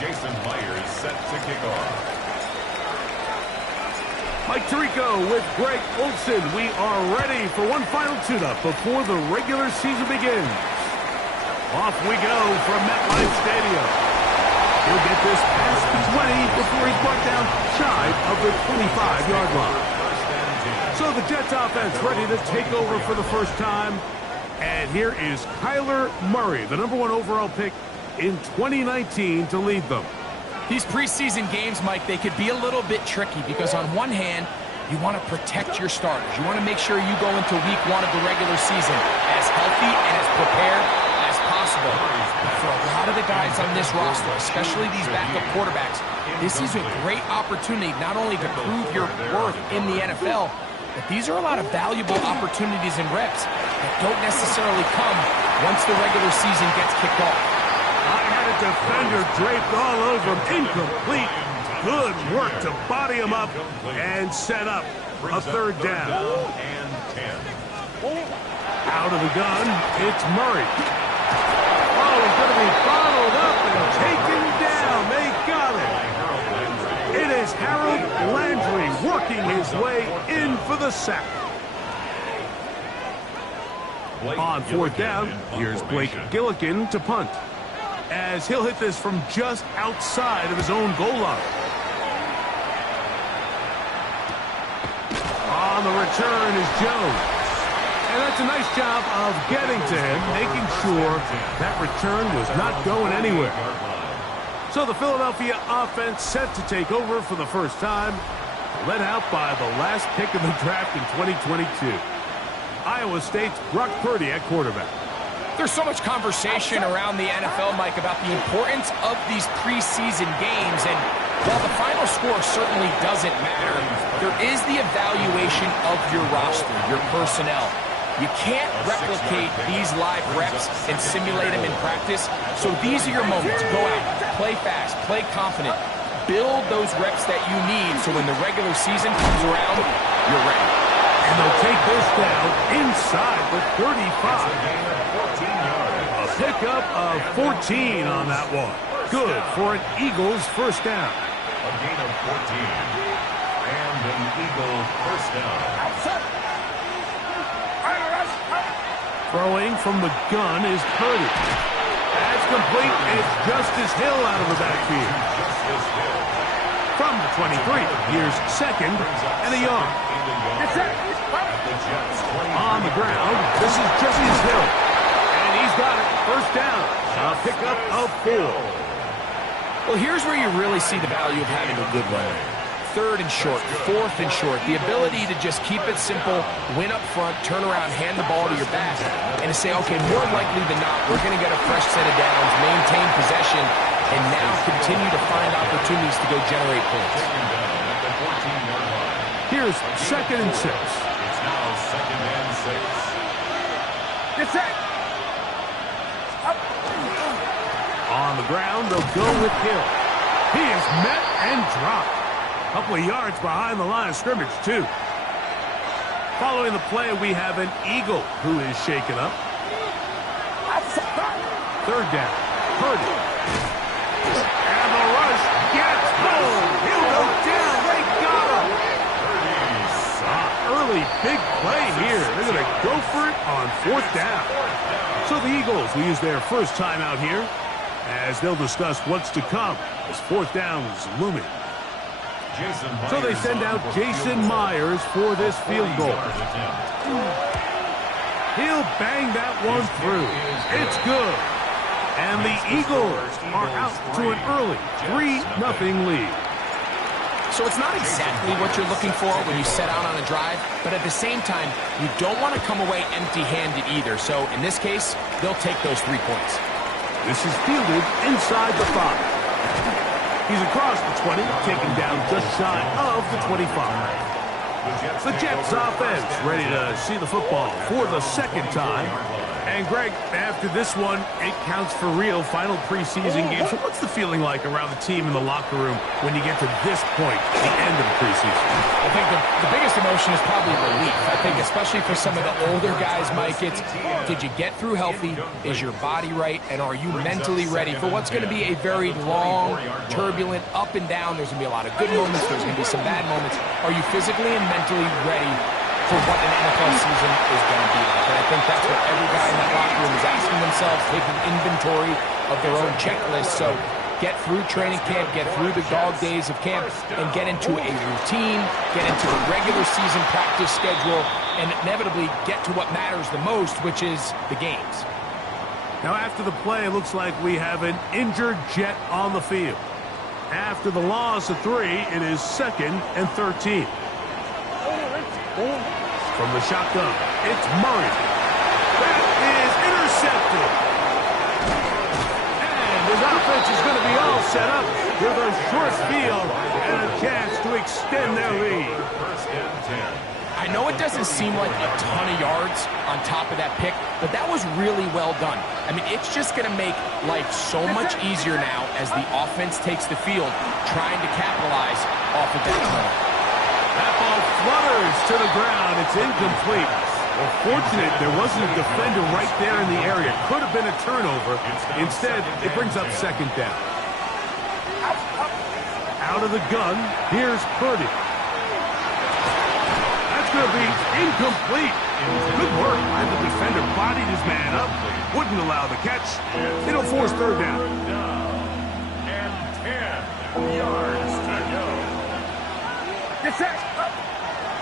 Jason Myers set to kick off. Mike Tirico with Greg Olson. We are ready for one final tune-up before the regular season begins. Off we go from MetLife Stadium. He'll get this past the 20 before he's brought down shy of the 25-yard line. So the Jets offense ready to take over for the first time. And here is Kyler Murray, the #1 overall pick in 2019 to lead them. These preseason games, Mike, they could be a little bit tricky because on one hand, you want to protect your starters. You want to make sure you go into week 1 of the regular season as healthy and as prepared as possible. But for a lot of the guys on this roster, especially these backup quarterbacks, this is a great opportunity not only to prove your worth in the NFL, but these are a lot of valuable opportunities and reps that don't necessarily come once the regular season gets kicked off. I had a defender draped all over him. Incomplete. Good work to body him up and set up a third down. Out of the gun, it's Murray. Oh, he's going to be followed up and taken down. They got it. It is Harold Landry working his way in for the sack. On fourth down, here's Blake Gillikin to punt, as he'll hit this from just outside of his own goal line. On the return is Jones. And that's a nice job of getting to him, making sure that return was not going anywhere. So the Philadelphia offense set to take over for the first time, led out by the last pick of the draft in 2022. Iowa State's Brock Purdy at quarterback. There's so much conversation around the NFL, Mike, about the importance of these preseason games. And while the final score certainly doesn't matter, there is the evaluation of your roster, your personnel. You can't replicate these live reps and simulate them in practice. So these are your moments. Go out, play fast, play confident, build those reps that you need so when the regular season comes around, you're ready. And they'll take this down inside the 35. A pickup of 14 on that one. Good for an Eagles first down. A gain of 14. And an Eagle first down. Throwing from the gun is Purdy. That's complete. It's Justice Hill out of the backfield. From the 23, here's second and a yard. On the ground, this is Justice Hill. And he's got it. First down. A pickup of 4. Well, here's where you really see the value of having a good runner. Third and short, fourth and short, the ability to just keep it simple, win up front, turn around, hand the ball to your back, and to say, okay, more likely than not, we're going to get a fresh set of downs, maintain possession, and now continue to find opportunities to go generate points. Here's second and 6. It's now second and 6. Get set. On the ground, they'll go with Hill. He is met and dropped. Couple of yards behind the line of scrimmage, too. Following the play, we have an Eagle who is shaken up. Third down. Purdy. And the rush gets home. He'll go down. They got him. Early big play here. They're going to go for it on fourth down. So the Eagles will use their first time out here as they'll discuss what's to come as fourth down is looming. So they send out Jason Myers for this field goal. He'll bang that one through. It's good. And the Eagles are out to an early 3-0 lead. So it's not exactly what you're looking for when you set out on a drive, but at the same time, you don't want to come away empty-handed either. So in this case, they'll take those 3 points. This is fielded inside the 5. He's across the 20, taken down just shy of the 25. The Jets offense ready to see the football for the second time. And Greg, after this one, it counts for real. Final preseason game. So what's the feeling like around the team in the locker room when you get to this point, the end of the preseason? I think the biggest emotion is probably relief. I think especially for some of the older guys, Mike, it's did you get through healthy? Is your body right? And are you mentally ready for what's going to be a very long, turbulent, up and down? There's going to be a lot of good moments. There's going to be some bad moments. Are you physically and mentally ready for what an NFL season is going to be like? And I think that's what every guy in that locker room is asking themselves, taking inventory of their own checklist. So get through training camp, get through the dog days of camp, and get into a routine, get into the regular season practice schedule, and inevitably get to what matters the most, which is the games. Now, after the play, it looks like we have an injured Jet on the field. After the loss of 3, it is 2nd and 13. From the shotgun, it's Murray. That is intercepted. And his offense is going to be all set up with a short field and a chance to extend their lead. I know it doesn't seem like a ton of yards on top of that pick, but that was really well done. I mean, it's just going to make life so much easier now as the offense takes the field, trying to capitalize off of that turnover. That ball flutters to the ground. It's incomplete. Well, fortunate there wasn't a defender right there in the area. Could have been a turnover. Instead, it brings up 2nd down. Out of the gun, here's Purdy. That's going to be incomplete. Good work. And the defender bodied his man up. Wouldn't allow the catch. It'll force 3rd down. And 10 yards to go.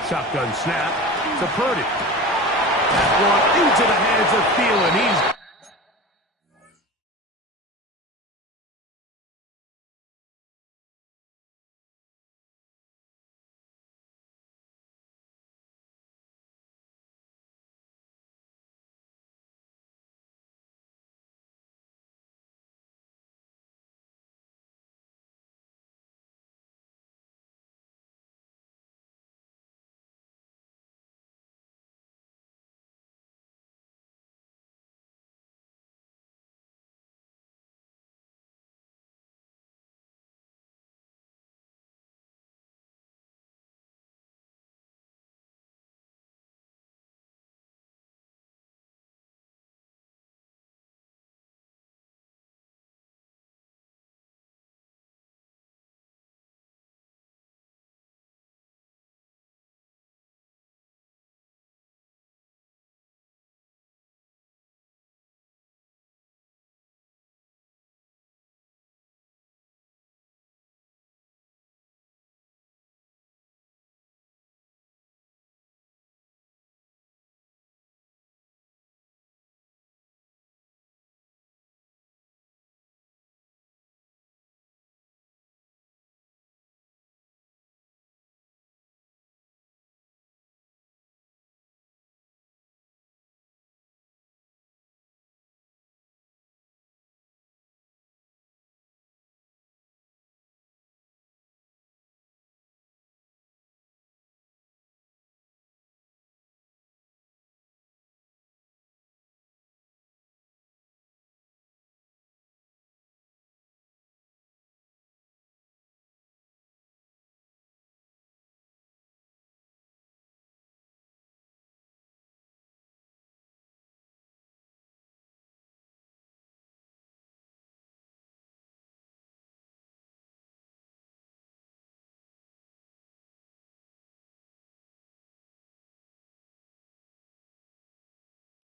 Shotgun snap to Purdy. That one into the hands of Thielen. He's Thielen.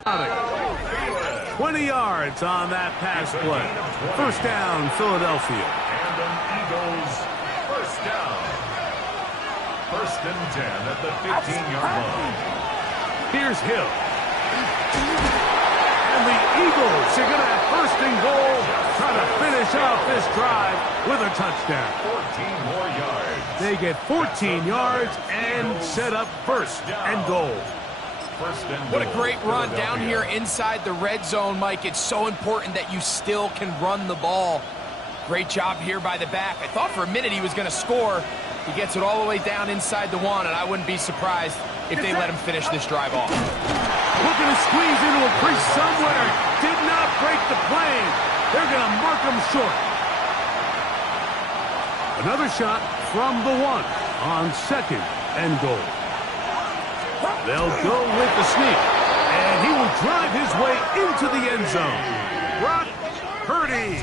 20 yards on that pass play. 1st down, Philadelphia. And an Eagles 1st down. 1st and 10 at the 15-yard line. Here's Hill. And the Eagles are going to have 1st and goal, trying to finish off this drive with a touchdown. 14 more yards. They get 14 yards and set up 1st and goal. What a great run down here inside the red zone, Mike. It's so important that you still can run the ball. Great job here by the back. I thought for a minute he was going to score. He gets it all the way down inside the 1, and I wouldn't be surprised if they let him finish this drive off. Looking to squeeze into a crease somewhere. Did not break the plane. They're going to mark him short. Another shot from the 1 on 2nd and goal. They'll go with the sneak, and he will drive his way into the end zone. Brock Purdy,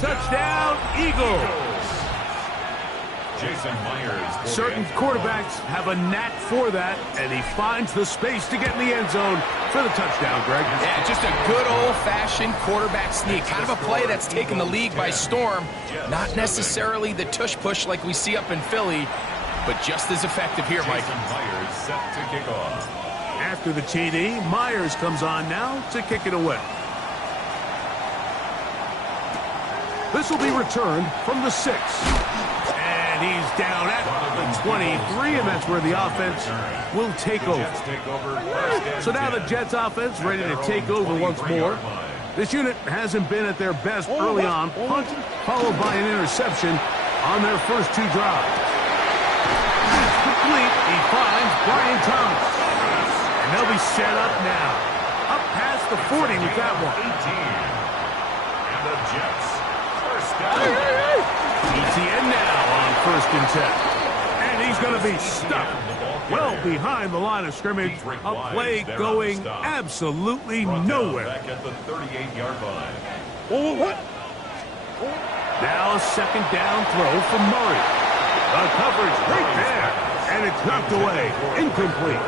touchdown, Eagles. Jason Myers. Certain quarterbacks have a knack for that, and he finds the space to get in the end zone for the touchdown, Greg. Yeah, just a good old-fashioned quarterback sneak. Kind of a play that's taken the league by storm. Not necessarily the tush-push like we see up in Philly, but just as effective here, Mike. Jason Myers set to kick off. After the TD, Myers comes on now to kick it away. This will be returned from the 6. And he's down at the 23, and that's where the offense will take over. So now the Jets offense ready to take over once more. This unit hasn't been at their best early on. Punt followed by an interception on their first 2 drives. Complete, he finds Brian Thomas. And they'll be set up now. Up past the 40 with that one. 18. And the Jets first down. ETN now on 1st and 10. And he's going to be stuck well behind the line of scrimmage. A play going absolutely nowhere. Back at the 38-yard line. Now a 2nd down throw from Murray. The coverage right there. And it's knocked away. Incomplete.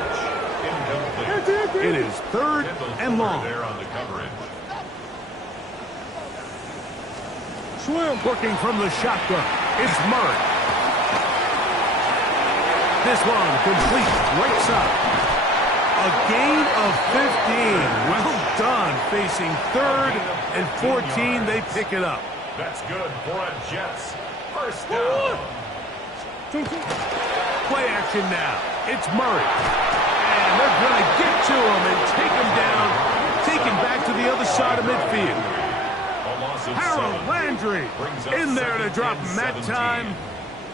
It is 3rd and long. There on the coverage. Working from the shotgun. It's Murray. This one complete. Right side. A gain of 15. Well done. Facing 3rd and 14. They pick it up. That's good for a Jets first down. Play action now. It's Murray. And they're going to get to him and take him down. Take him back to the other side of midfield. Harold Landry in there to drop him that time.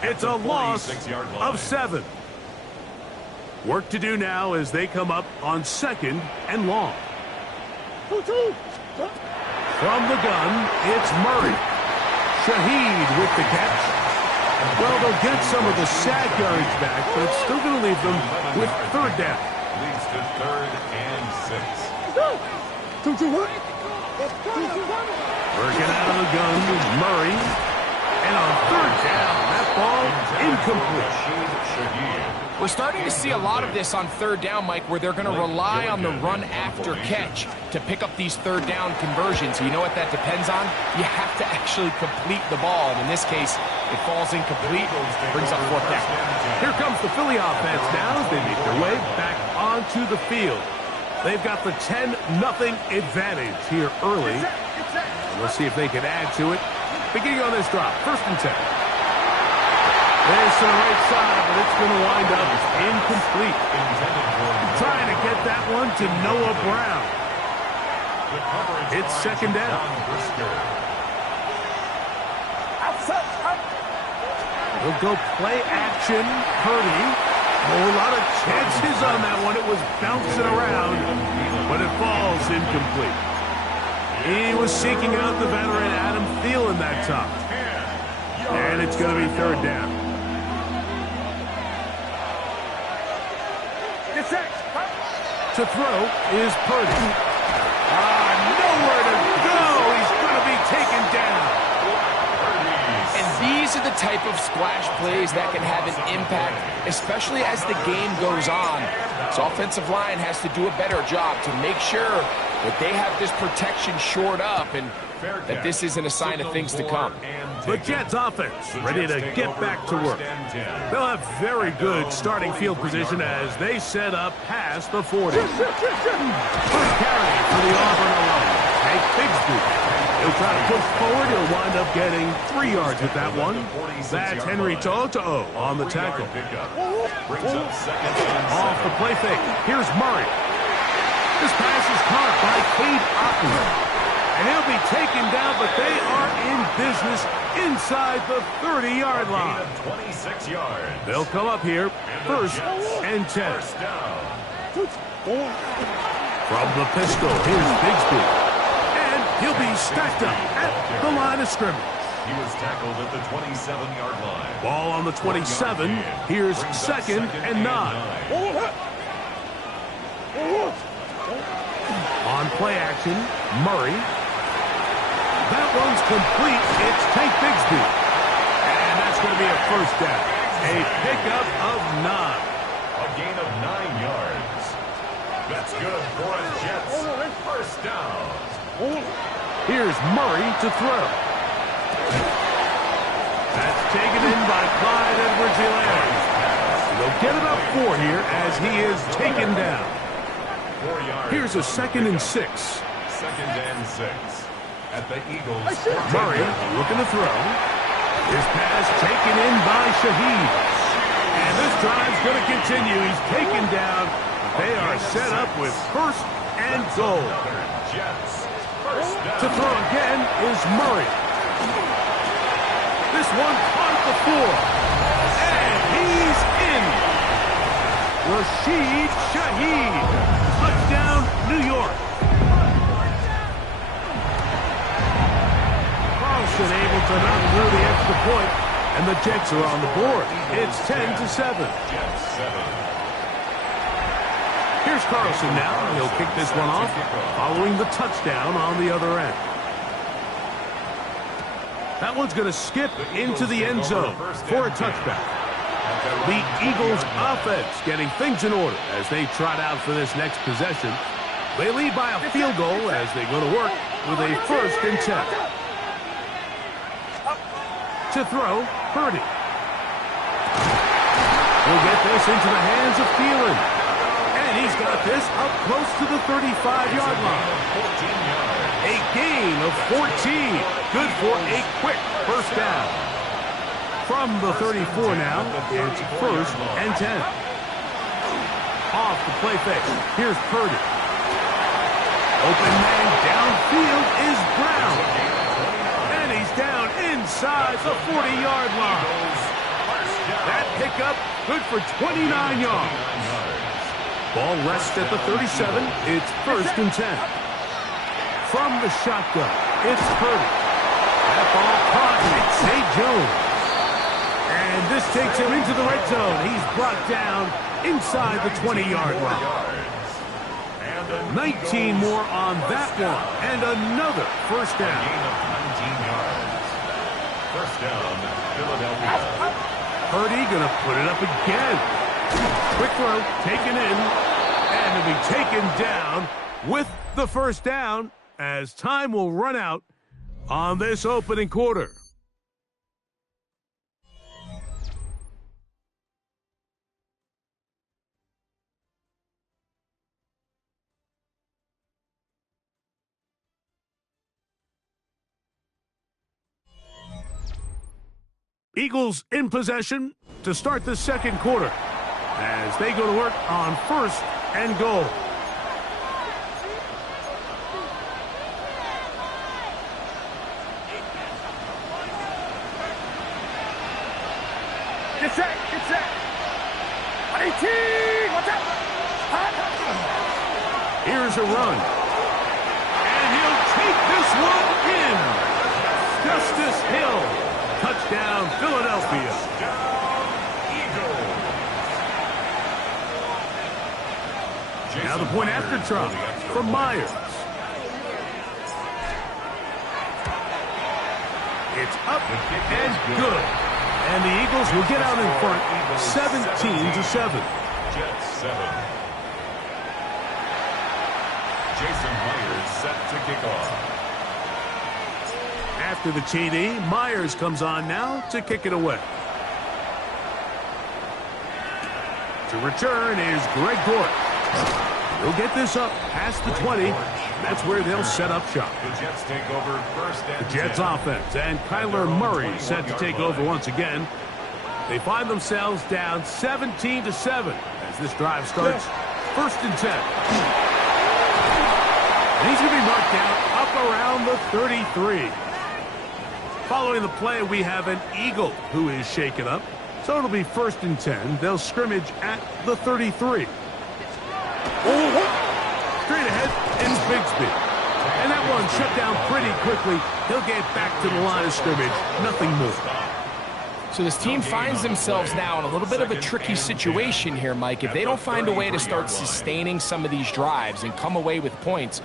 It's a loss of 7. Work to do now as they come up on 2nd and long. From the gun, it's Murray. Shaheed with the catch. Well, they'll get some of the sack yardage back, but it's still going to leave them with 3rd down. Leads to 3rd and 6. Working out of the gun, Murray. And on 3rd down, that ball incomplete. We're starting to see a lot of this on 3rd down, Mike, where they're going to rely on the run after catch to pick up these 3rd down conversions. You know what that depends on? You have to actually complete the ball. And in this case, it falls incomplete, brings up 4th down. Here comes the Philly offense now as they make their way back onto the field. They've got the 10-0 advantage here early. We'll see if they can add to it. Beginning on this drop, 1st and 10. There's the right side, but it's going to wind up incomplete. Trying to get that one to Noah Brown. It's 2nd down. We'll go play action. Purdy. Oh, a lot of chances on that one. It was bouncing around, but it falls incomplete. He was seeking out the veteran Adam Thielen that time. And it's going to be 3rd down. To throw is Purdy. Nowhere to go. He's going to be taken down. And these are the type of splash plays that can have an impact, especially as the game goes on. So offensive line has to do a better job to make sure that they have this protection shored up and that this isn't a sign of things to come. The Jets offense ready to get back to work. They'll have very good starting field position as they set up past the 40. First carry for the Auburn alone. Hank Bigsby. He'll try to push forward. He'll wind up getting 3 yards with that one. That's Henry Toto on the tackle. Off the play fake. Here's Murray. This pass is caught by Cade Otton. And he'll be taken down, but they are in business inside the 30-yard line. 26 yards. They'll come up here, 1st and 10. From the pistol, here's Bigsby. And he'll be stacked up at the line of scrimmage. He was tackled at the 27-yard line. Ball on the 27. Here's second and 9. On play action, Murray. That one's complete. It's Tank Bigsby. And that's going to be a first down. A pickup of 9. A gain of 9 yards. That's good for a Jets first down. Here's Murray to throw. That's taken in by Clyde Edwards-Helaire. They'll get it up 4 here as he is taken down. 4 yards. Here's a 2nd and 6. 2nd and 6. At the Eagles. Murray looking to throw. His pass taken in by Shaheed. And this drive's going to continue. He's taken down. They are set up with first and goal. Jets first down. To throw again is Murray. This one caught the floor. And he's in. Rashid Shaheed. Touchdown, New York. Carlson able to knock through the extra point, and the Jets are on the board. It's 10-7. Jets 7. Here's Carlson now. He'll kick this one off, following the touchdown on the other end. That one's going to skip into the end zone for a touchback. The Eagles offense getting things in order as they trot out for this next possession. They lead by a field goal as they go to work with a 1st and 10. To throw, Purdy. He'll get this into the hands of Thielen. And he's got this up close to the 35-yard line. A gain of 14. Good for a quick first down. From the 34 now, it's 1st and 10. Off the play fake. Here's Purdy. Open man downfield is Brown. And he's down inside the 40-yard line. That pickup good for 29 yards. Ball rests at the 37. It's 1st and 10. From the shotgun, it's Purdy. That ball caught. It's Zay Jones. And this takes him into the red zone. He's brought down inside the 20-yard line. 19 more on that one. And another first down. First down, Philadelphia. Purdy going to put it up again. Quick throw, taken in. And to be taken down with the first down as time will run out on this opening quarter. Eagles in possession to start the second quarter as they go to work on 1st and goal. Get set, get set. 18, watch out. Here's a run. And he'll take this one in. Justice Hill. Touchdown, Philadelphia. Now the point after try from Myers. It's up and good. And the Eagles will get out in front 17-7. Jets 7. Jason Myers set to kick off. After the TD, Myers comes on now to kick it away. To return is Greg Gort. He'll get this up past the 20. That's where they'll set up shop. The Jets take over first and The Jets 10. offense and Kyler Murray set to take over once again. They find themselves down 17-7 as this drive starts 1st and 10. And he's going to be marked down up around the 33. Following the play, we have an Eagle who is shaken up. So it'll be 1st and 10. They'll scrimmage at the 33. Straight ahead, it's Bigsby. And that one shut down pretty quickly. He'll get back to the line of scrimmage. Nothing more. So this team finds themselves now in a little bit of a tricky situation here, Mike. If they don't find a way to start sustaining some of these drives and come away with points,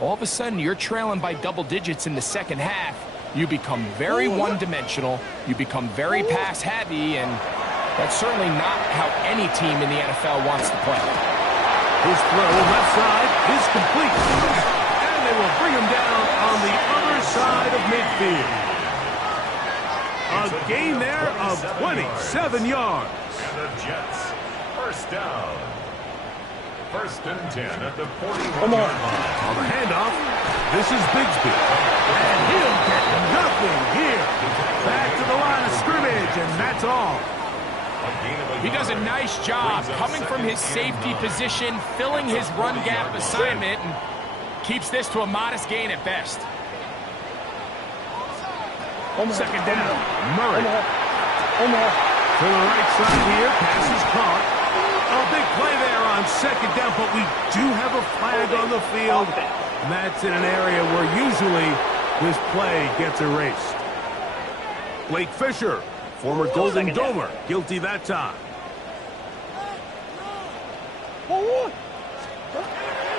all of a sudden you're trailing by double digits in the second half. You become very one-dimensional. You become very pass-heavy, and that's certainly not how any team in the NFL wants to play. His throw left side is complete. And they will bring him down on the other side of midfield. A gain there of 27 yards. And the Jets, first down. First and 10 at the 41-yard line. On the handoff, this is Bigsby. And he'll get nothing here. Back to the line of scrimmage, and that's all. He does a nice job coming from his safety position, filling his run gap assignment, and keeps this to a modest gain at best. Second down, Murray. To the right side here, pass is caught. A big play there on second down, but we do have a flag on the field. And that's in an area where usually this play gets erased. Blake Fisher, former Golden Domer, guilty that time.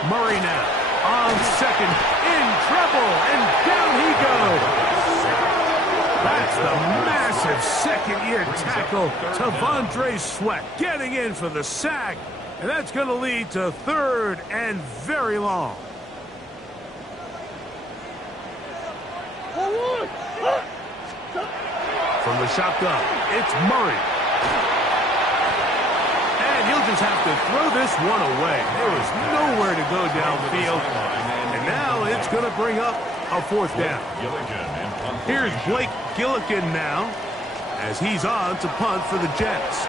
Murray now on second, in trouble, and down he goes. That's the massive second-year tackle. T'Vondre Sweat getting in for the sack, and that's going to lead to third and very long. From the shotgun, it's Murray. And he'll just have to throw this one away. There is nowhere to go downfield. And now it's going to bring up a fourth down. Here's Blake Gillikin now, as he's on to punt for the Jets.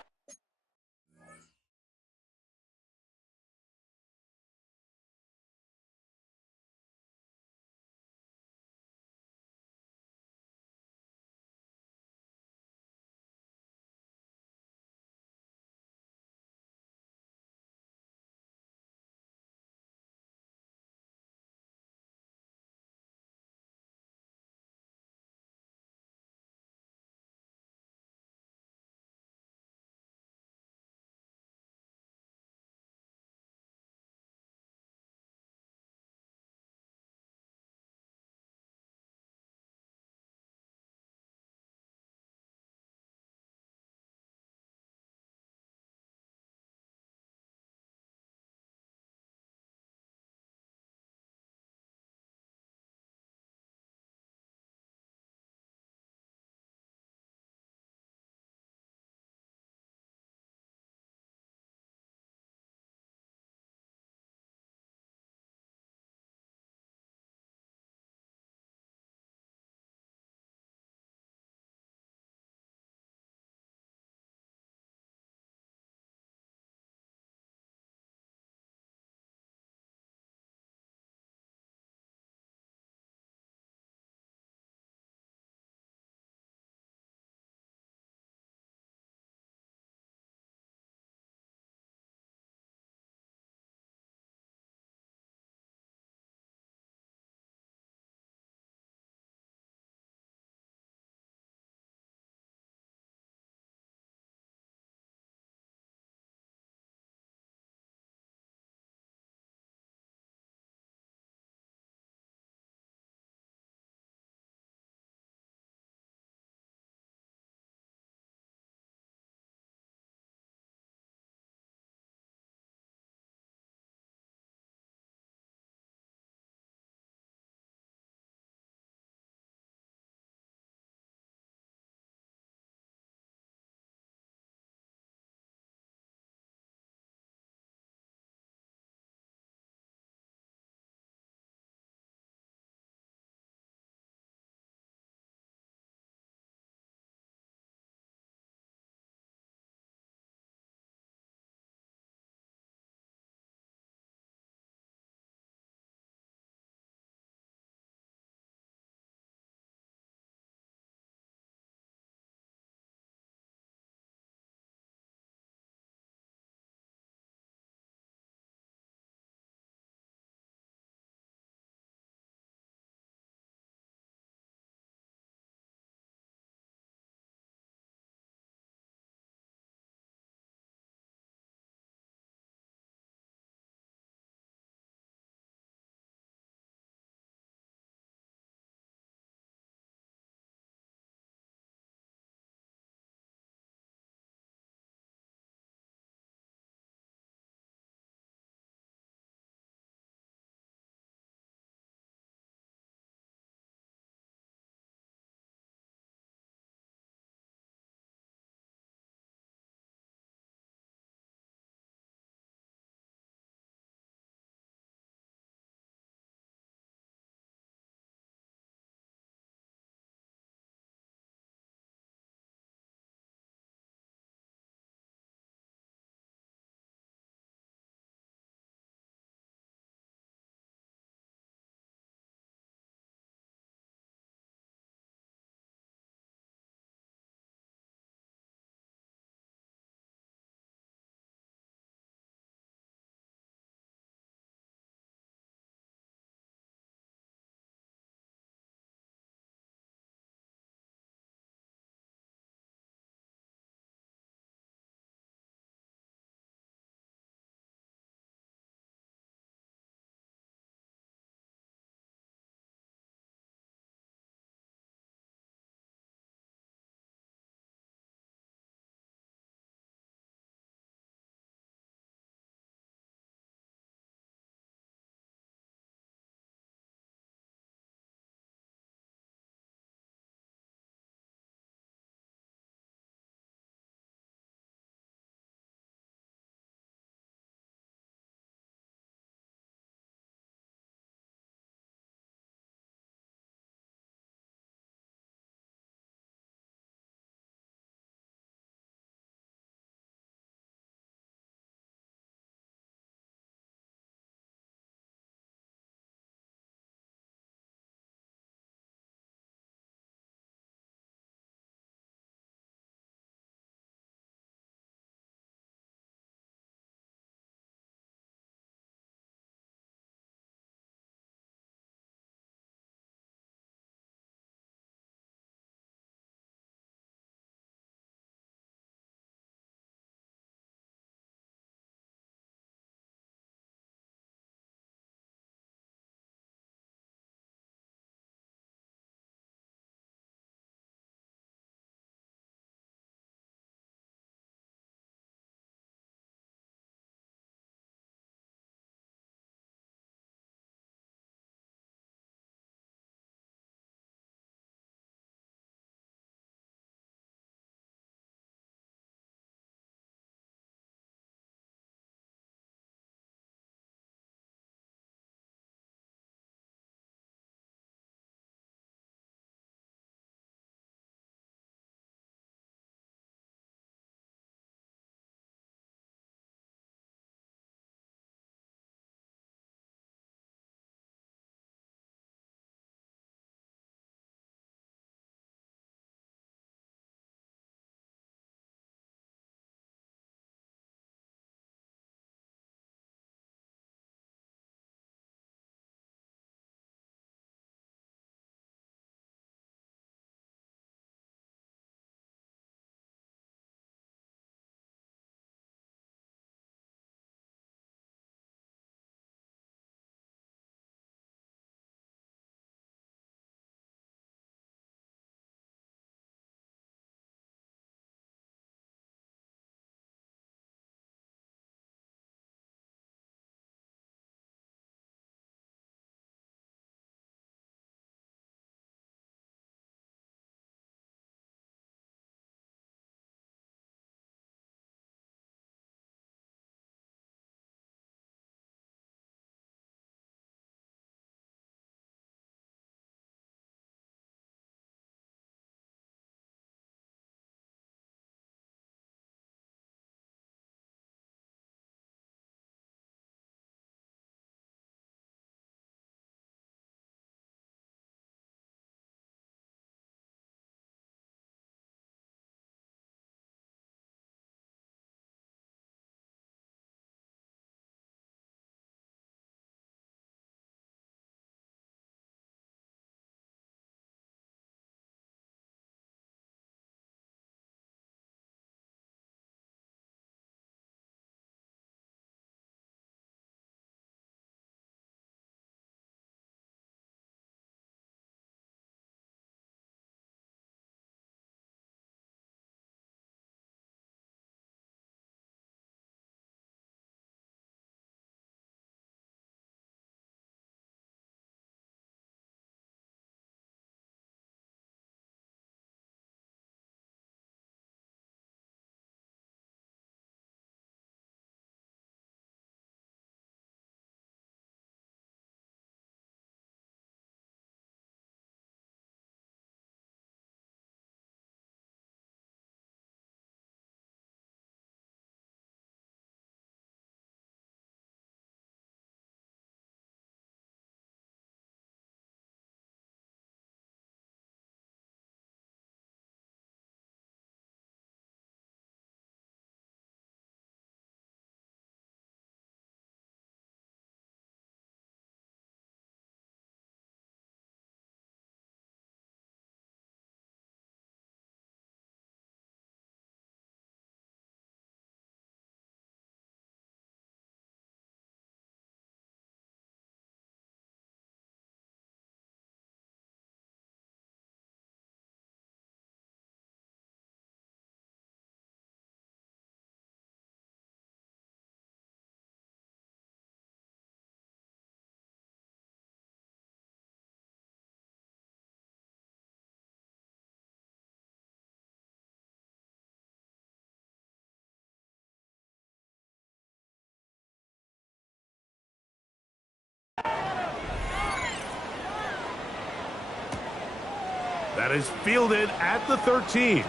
That is fielded at the 13. And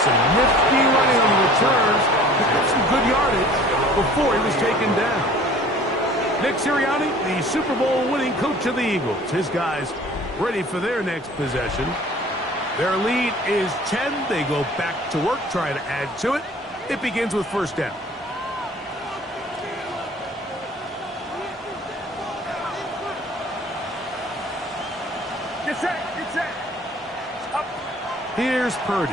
some nifty running on the returns to get some good yardage before he was taken down. Nick Sirianni, the Super Bowl winning coach of the Eagles. His guys ready for their next possession. Their lead is 10. They go back to work, trying to add to it. It begins with first down. Get set, get set. Up. Here's Purdy.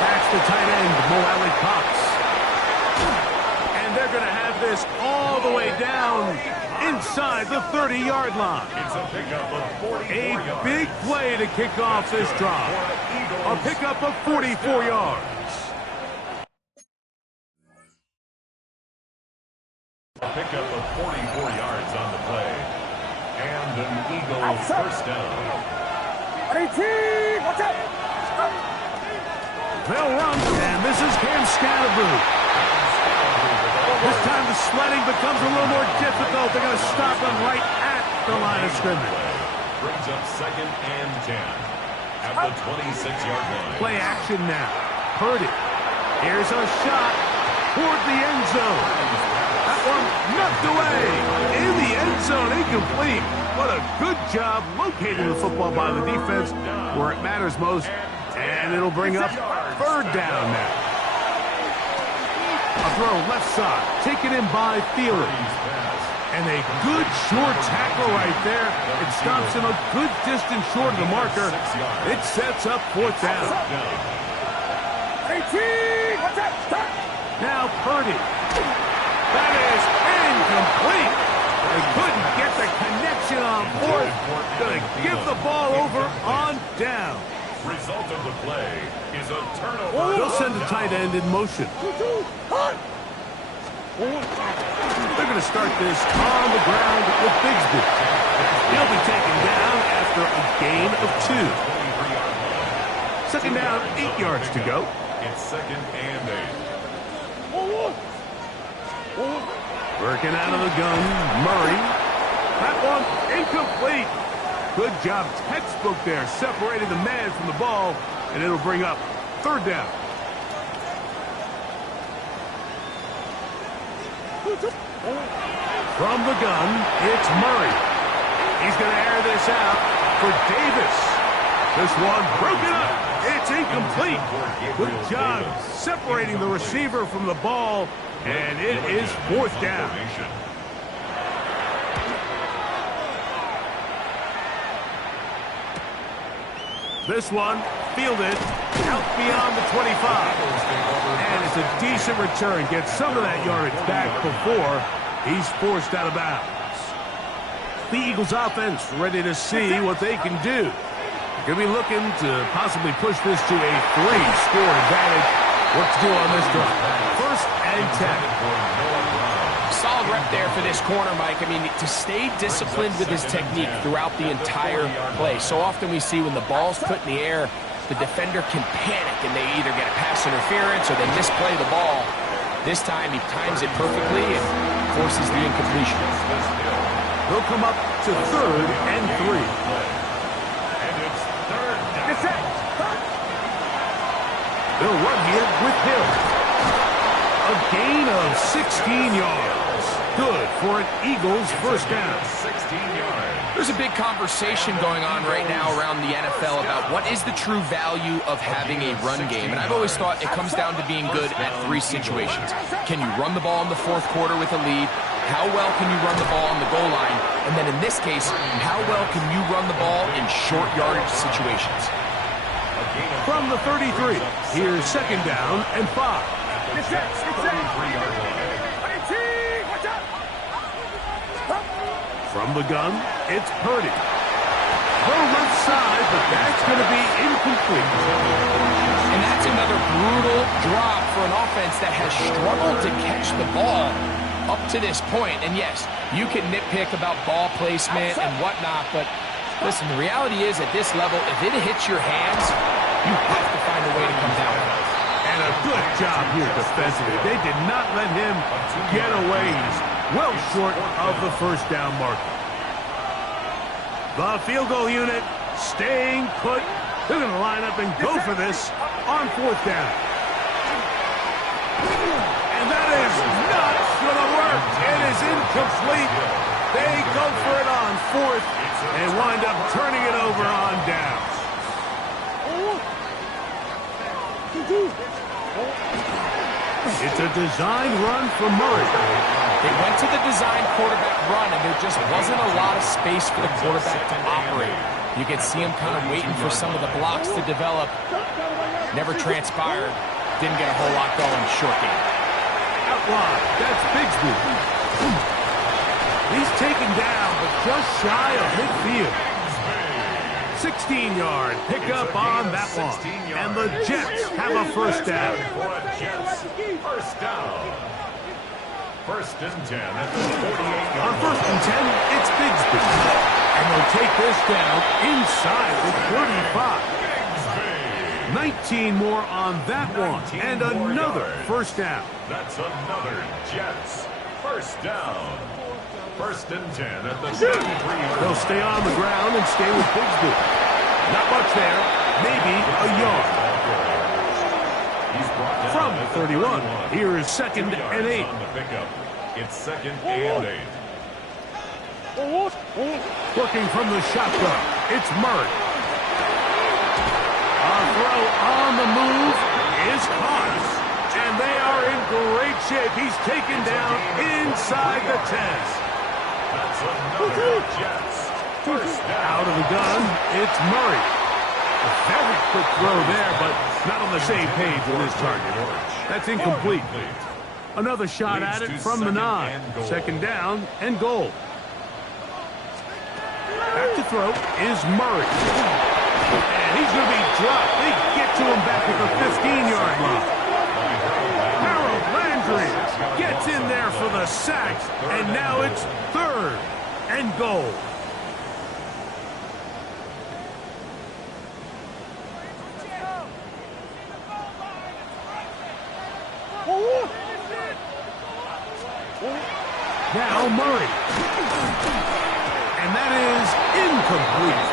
That's the tight end, Mo Alley Cox. And they're going to have this all the way down inside the 30-yard line. It's a pickup of 44 yards. A big play to kick off this drive. A pickup of 44 yards. A pickup of 44 yards on the play. And an Eagles first down. 18, watch out. They'll run, and this is Cam Scatterboo. This time the sledding becomes a little more difficult. They're going to stop them right at the line of scrimmage. Brings up second and 10 at the 26-yard line. Play action now. Purdy. Here's a shot toward the end zone. That one knocked away. In the end zone, incomplete. What a good job locating the football by the defense where it matters most. And it'll bring up third down now. A throw left side, taken in by Thielen. And a good short tackle right there. It stops him a good distance short of the marker. It sets up fourth down. 18, watch out. Stop. Now Purdy. That is incomplete. They couldn't get the connection on fourth. Going to give the ball over on down. Result of the play is a turnover. They'll send the tight end in motion. They're going to start this on the ground with Bigsby. He'll be taken down after a gain of 2. Second down, 8 yards to go. It's second and 8. Working out of the gun, Murray. That one incomplete. Good job, textbook there, separating the man from the ball, and it'll bring up third down. From the gun, it's Murray. He's going to air this out for Davis. This one broken up. It's incomplete. Good job separating the receiver from the ball, and it is fourth down. This one fielded out beyond the 25. And it's a decent return. Gets some of that yardage back before he's forced out of bounds. The Eagles offense ready to see what they can do. They're going to be looking to possibly push this to a 3-score advantage. What to do on this drive? First and 10. Solid rep there for this corner, Mike. I mean, to stay disciplined with his technique throughout the entire play. So often we see when the ball's put in the air, the defender can panic and they either get a pass interference or they misplay the ball. This time he times it perfectly and forces the incompletion. They'll come up to third and 3. And it's third down. They'll run here with Hill. A gain of 16 yards. Good for an Eagles first down. 16 yards. There's a big conversation going on right now around the NFL about what is the true value of having a run game. And I've always thought it comes down to being good at 3 situations. Can you run the ball in the fourth quarter with a lead? How well can you run the ball on the goal line? And then in this case, how well can you run the ball in short yardage situations? From the 33, here's second down and 5. From the gun, it's Purdy. Throw left side, but that's going to be incomplete. And that's another brutal drop for an offense that has struggled to catch the ball up to this point. And yes, you can nitpick about ball placement and whatnot, but listen, the reality is at this level, if it hits your hands, you have to find a way to come down with it. And a good job here defensively. They did not let him get away. He's well short of the first down marker. The field goal unit staying put. They're going to line up and go for this on fourth down. And that is not going to work. It is incomplete. They go for it on fourth and wind up turning it over on downs. It's a design run for Murray. They went to the design quarterback run, and there just wasn't a lot of space for the quarterback to operate. You could see him kind of waiting for some of the blocks to develop. Never transpired. Didn't get a whole lot going. Short game. Out wide, that's Bigsby. He's taken down, but just shy of midfield. 16-yard pickup on that one. And the Jets have a first down. First down. First and 10 at the 48-yard On first and 10, it's Bigsby. And they'll take this down inside the 35. 19 more on that one. And another first down. That's another Jets first down. First and 10 at the 33-yard. They'll stay on the ground and stay with Bigsby. Not much there. Maybe a yard. He's brought down From the 31, here is second 2 and yards 8. on the pickup. It's second and 8. Working from the shotgun, it's Murray. A throw on the move is caught. And they are in great shape. He's taken down inside the 10. That's another Jets first down. Out of the gun, it's Murray. A very quick throw there, but not on the same page with his target. That's incomplete. Another shot at it from the 9. Second down and goal. Back to throw is Murray. And he's going to be dropped. They get to him back at the 15-yard line. Harold Landry gets in there for the sack. And now it's third and goal. Now Murray. And that is incomplete.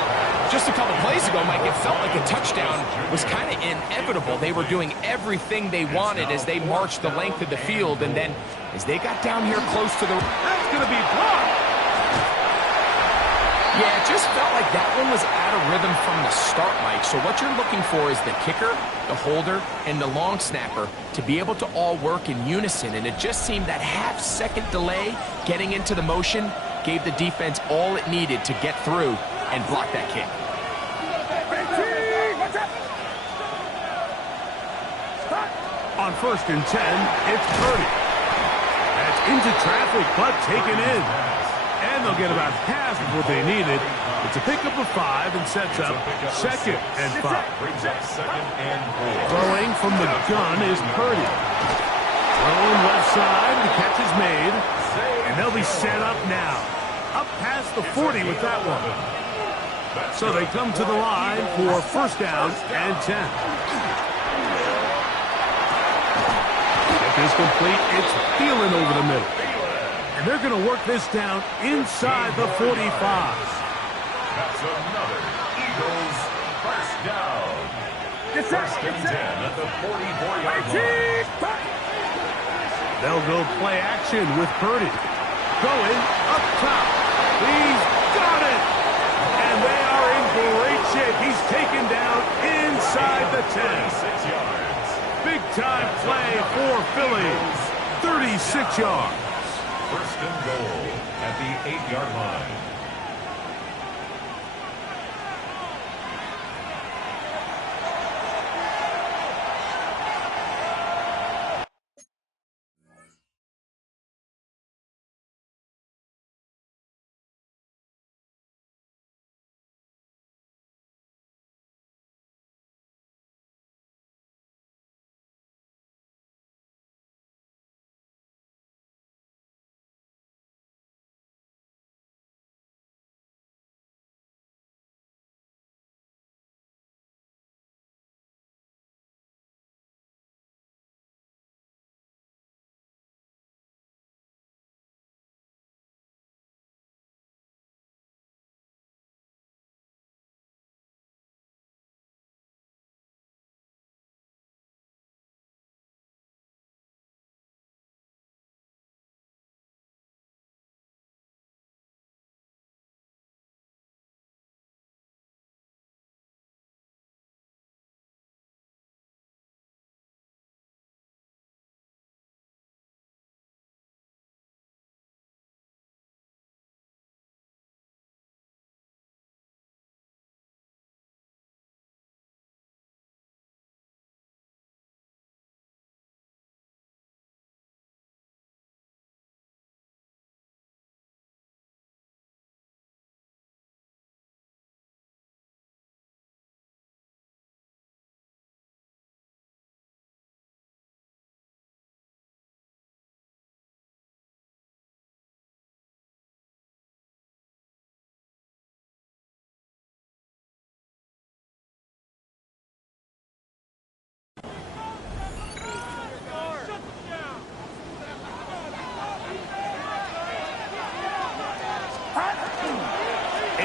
Just a couple plays ago, Mike, it felt like a touchdown was kind of inevitable. They were doing everything they wanted as they marched the length of the field, and then as they got down here close to the... That's going to be blocked. Yeah, it just felt like that one was out of rhythm from the start, Mike. So what you're looking for is the kicker, the holder, and the long snapper to be able to all work in unison, and it just seemed that half-second delay getting into the motion gave the defense all it needed to get through and block that kick. On first and 10, it's Purdy. That's into traffic, but taken in. And they'll get about half of what they needed. It's a pickup of 5 and sets up second and 5. Brings up second and 4. Throwing from the gun is Purdy. Throwing left side, the catch is made. And they'll be set up now. Up past the 40 with that one. So they come to the line for first down and 10. Kick is complete. It's Thielen over the middle. And they're going to work this down inside the 45. That's another Eagles first down. First and 10 at the 44-yard line. They'll go play action with Purdy. Going up top. He's got it. And they are in great shape. He's taken down inside the 10. 6 yards. Big time play for Philly. 36 yards. First and goal at the 8-yard line.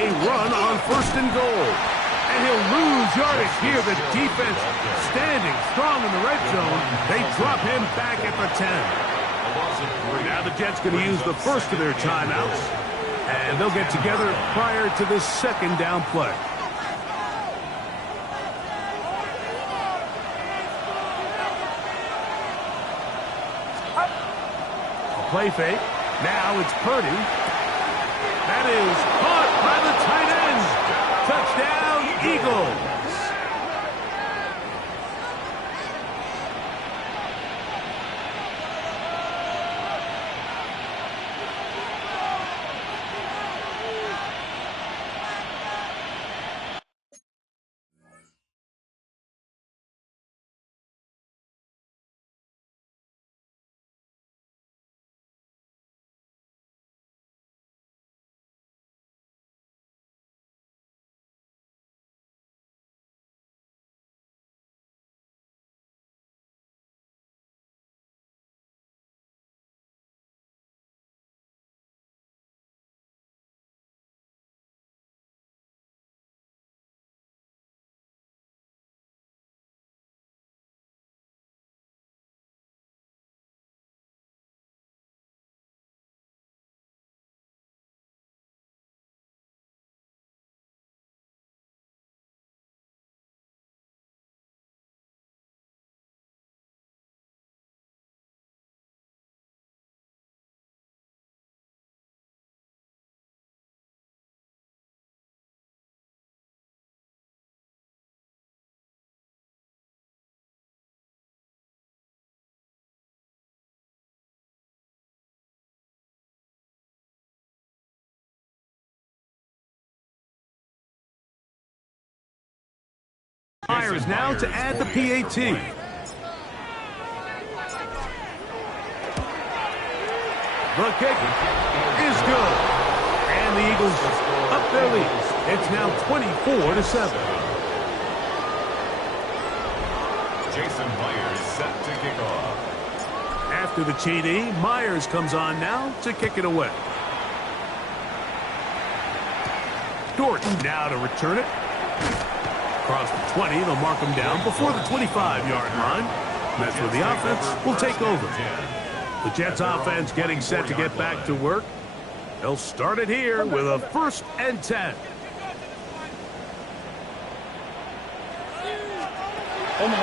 a run on 1st and goal. And he'll lose yardage here. The defense standing strong in the red zone. They drop him back at the 10. Now the Jets going to use the first of their timeouts. And they'll get together prior to the 2nd down play. A play fake. Now it's Purdy. That is caught by the tight end. Touchdown, Eagles. Myers now to add the PAT. The kick is good. And the Eagles up their lead. It's now 24-7. Jason Myers set to kick off. After the TD, Myers comes on now to kick it away. Gordon now to return it. Across the 20, they'll mark him down before the 25-yard line. That's where the offense will take over. The Jets offense getting set to get back to work. They'll start it here with a 1st and 10.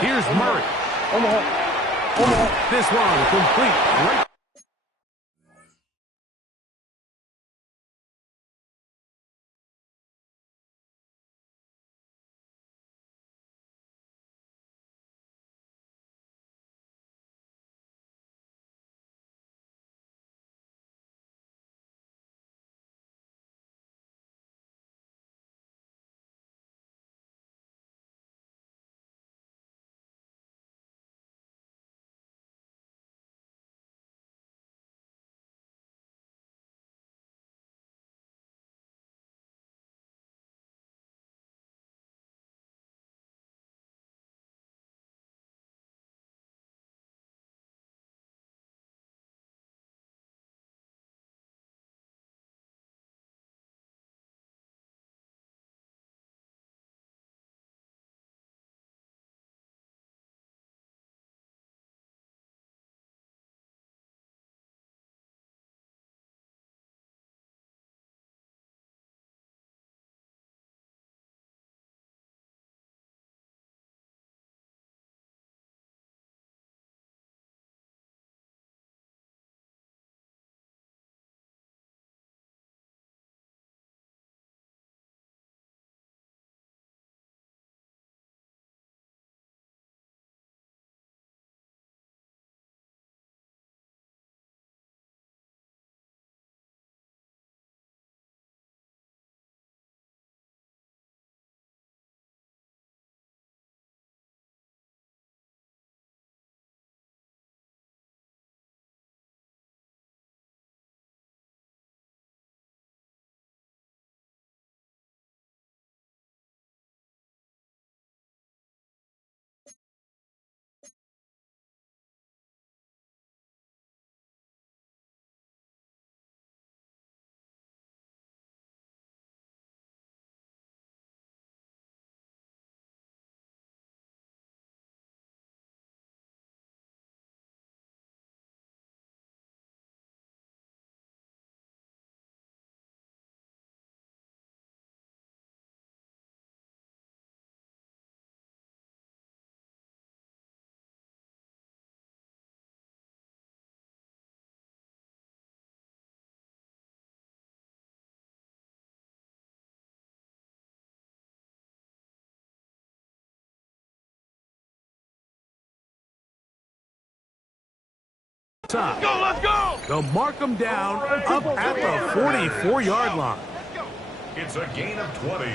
Here's Murray. This one complete. Right Top. Go, let's go! They'll mark them down up at the 44-yard line. It's a gain of 20.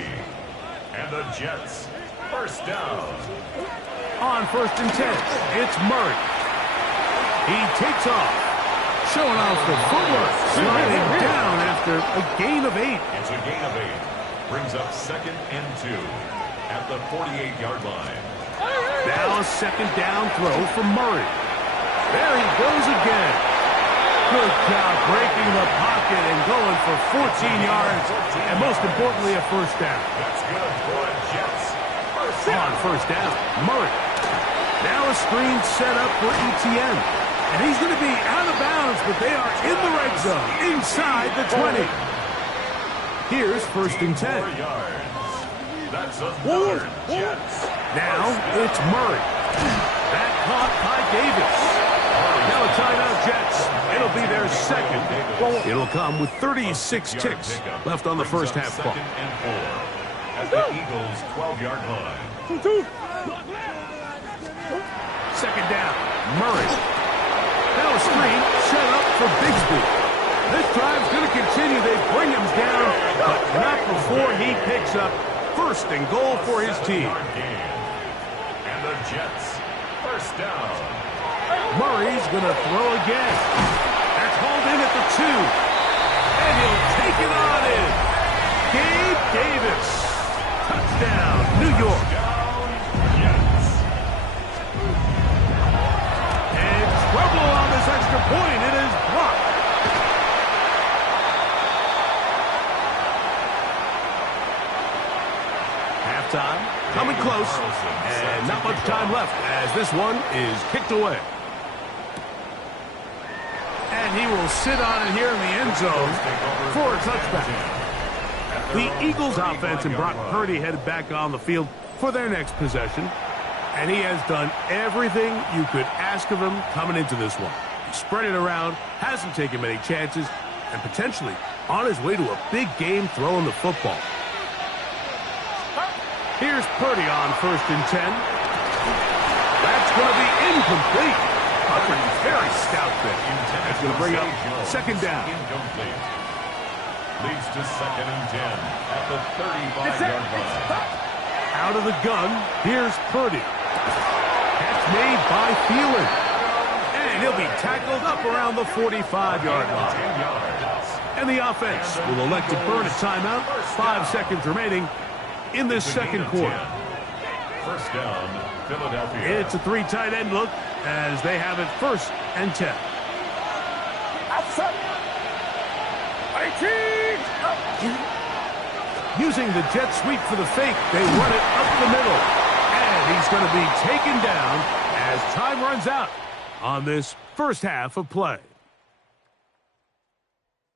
And the Jets, first down. On 1st and 10, it's Murray. He takes off, showing off the footwork, sliding down after a gain of 8. It's a gain of 8. Brings up 2nd and 2 at the 48-yard line. Now a 2nd down throw from Murray. There he goes again. Good job breaking the pocket and going for 14 yards, and most importantly, a first down. That's good for the Jets. First down. On 1st down, Murray. Now a screen set up for ETN. And he's going to be out of bounds, but they are in the red zone, inside the 20. Here's 1st and 10. 4 yards. That's another Jets. Now it's Murray. That caught by Davis. Now a timeout, Jets. It'll be their 2nd. It'll come with 36 ticks left on the first half clock. 2nd and 4 at the Eagles' 12-yard line. 2nd down, Murray. Now a screen set up for Bigsby. This drive's going to continue. They bring him down, but not before he picks up 1st and goal for his team. And the Jets, first down. Murray's going to throw again. That's hauled in at the 2. And he'll take it on in. Gabe Davis. Touchdown, New York. Jets. And trouble on this extra point. It is blocked. Halftime coming close. And not much time left as this one is kicked away. And he will sit on it here in the end zone for a touchback. The Eagles offense and Brock Purdy headed back on the field for their next possession. And he has done everything you could ask of him coming into this one. He spread it around, hasn't taken many chances, and potentially on his way to a big game throwing the football. Here's Purdy on 1st and 10. That's going to be incomplete. Hubbard's very stout there. That's going to bring up 2nd down. Incomplete. Leads to 2nd and 10 at the 35-yard line. Out of the gun, here's Purdy. Catch made by Thielen. And he'll be tackled up around the 45-yard line. 10 yards. And the offense will elect to burn a timeout. 5 seconds remaining in this second quarter. First down, Philadelphia. It's a 3 tight end look as they have it 1st and 10. Outside. 18. Using the jet sweep for the fake, they run it up the middle. And he's going to be taken down as time runs out on this first half of play.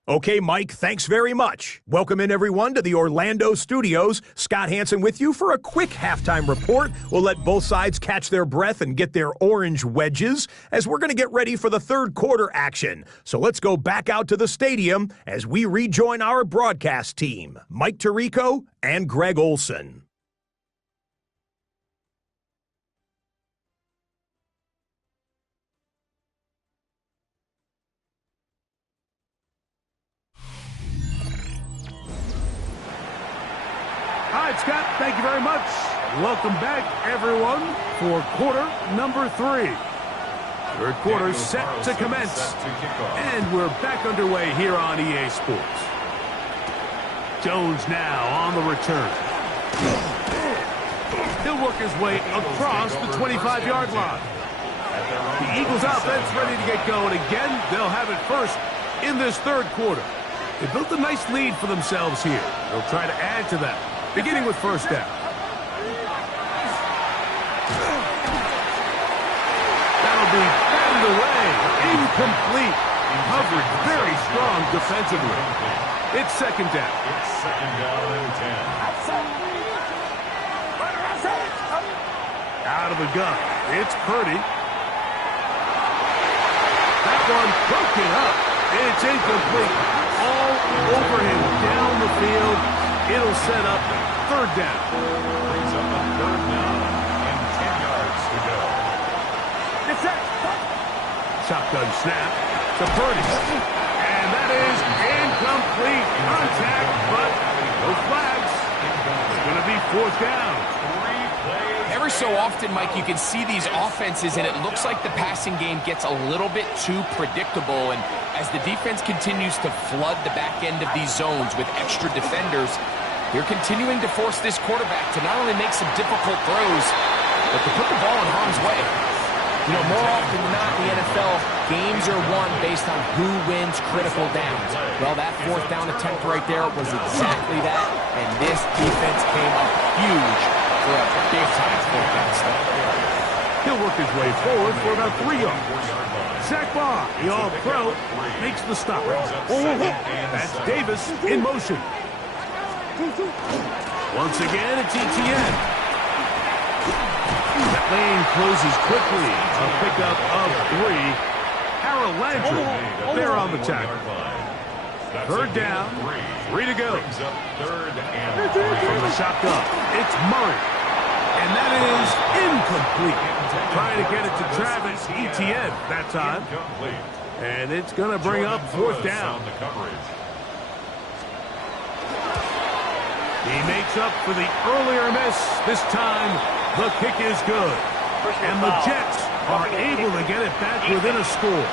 Okay, Mike, thanks very much. Welcome in, everyone, to the Orlando studios. Scott Hansen with you for a quick halftime report. We'll let both sides catch their breath and get their orange wedges as we're going to get ready for the third quarter action. So let's go back out to the stadium as we rejoin our broadcast team, Mike Tirico and Greg Olson. All right, Scott, thank you very much. Welcome back, everyone, for quarter number 3. Third quarter set to commence, and we're back underway here on EA Sports. Jones now on the return. He'll work his way across the 25-yard line. The Eagles offense ready to get going again. They'll have it first in this third quarter. They built a nice lead for themselves here. They'll try to add to that, beginning with first down. That'll be batted away. Incomplete. Coverage very strong defensively. It's second down. It's second down and 10. Out of the gun. It's Purdy. That one broken up. It's incomplete. All over him down the field. It'll set up third down. Brings up a third down and 10 yards to go. Shotgun snap to Purdy. And that is incomplete contact, but no flags. It's going to be 4th down. Every so often, Mike, you can see these offenses, and it looks like the passing game gets a little bit too predictable. And as the defense continues to flood the back end of these zones with extra defenders, they're continuing to force this quarterback to not only make some difficult throws, but to put the ball in harm's way. You know, more often than not in the NFL, games are won based on who wins critical downs. Well, that 4th down attempt right there was exactly that, and this defense came up huge for a big-time 4th down stop. He'll work his way forward for about 3 yards. Zach Barr, the All-Pro, makes the stop. That's Davis in motion. Once again, it's ETN. That lane closes quickly. A pickup of 3. Harold Landry, there on the tackle. 3rd down, 3 to go. From the shotgun, it's Murray. And that is incomplete. Trying to get it to Travis Etienne that time. And it's going to bring up 4th down. He makes up for the earlier miss. This time, the kick is good. And the Jets are able to get it back within a score.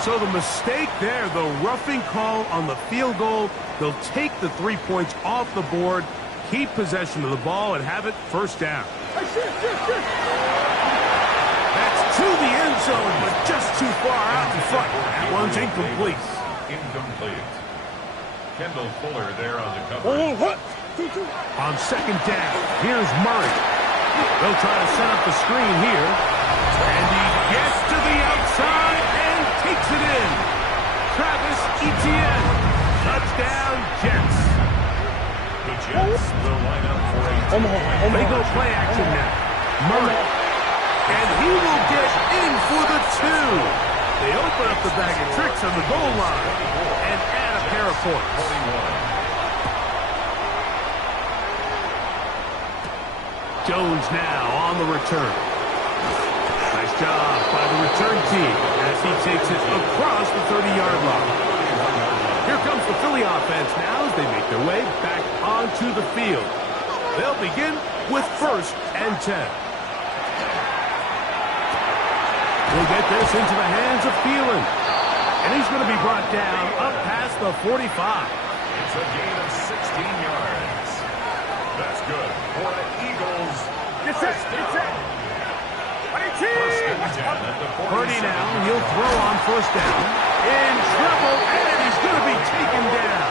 So the mistake there, the roughing call on the field goal, they'll take the 3 points off the board, keep possession of the ball, and have it 1st down. That's to the end zone, but just too far out in front. That one's incomplete. Kendall Fuller there on the cover. On 2nd down, here's Murray. They'll try to set up the screen here. And he gets to the outside and takes it in. Travis Etienne. Touchdown, Jets. The Jets will line up for a They go play action now. Murray. And he will get in for the 2. They open up the bag of tricks on the goal line and add a pair of points. Jones now on the return. Nice job by the return team as he takes it across the 30-yard line. Here comes the Philly offense now as they make their way back onto the field. They'll begin with 1st and 10. We'll get this into the hands of Thielen. And he's going to be brought down up past the 45. It's a gain of 16 yards. That's good for the Eagles. First down. Purdy now, he'll throw on 1st down. In trouble, and he's going to be taken down.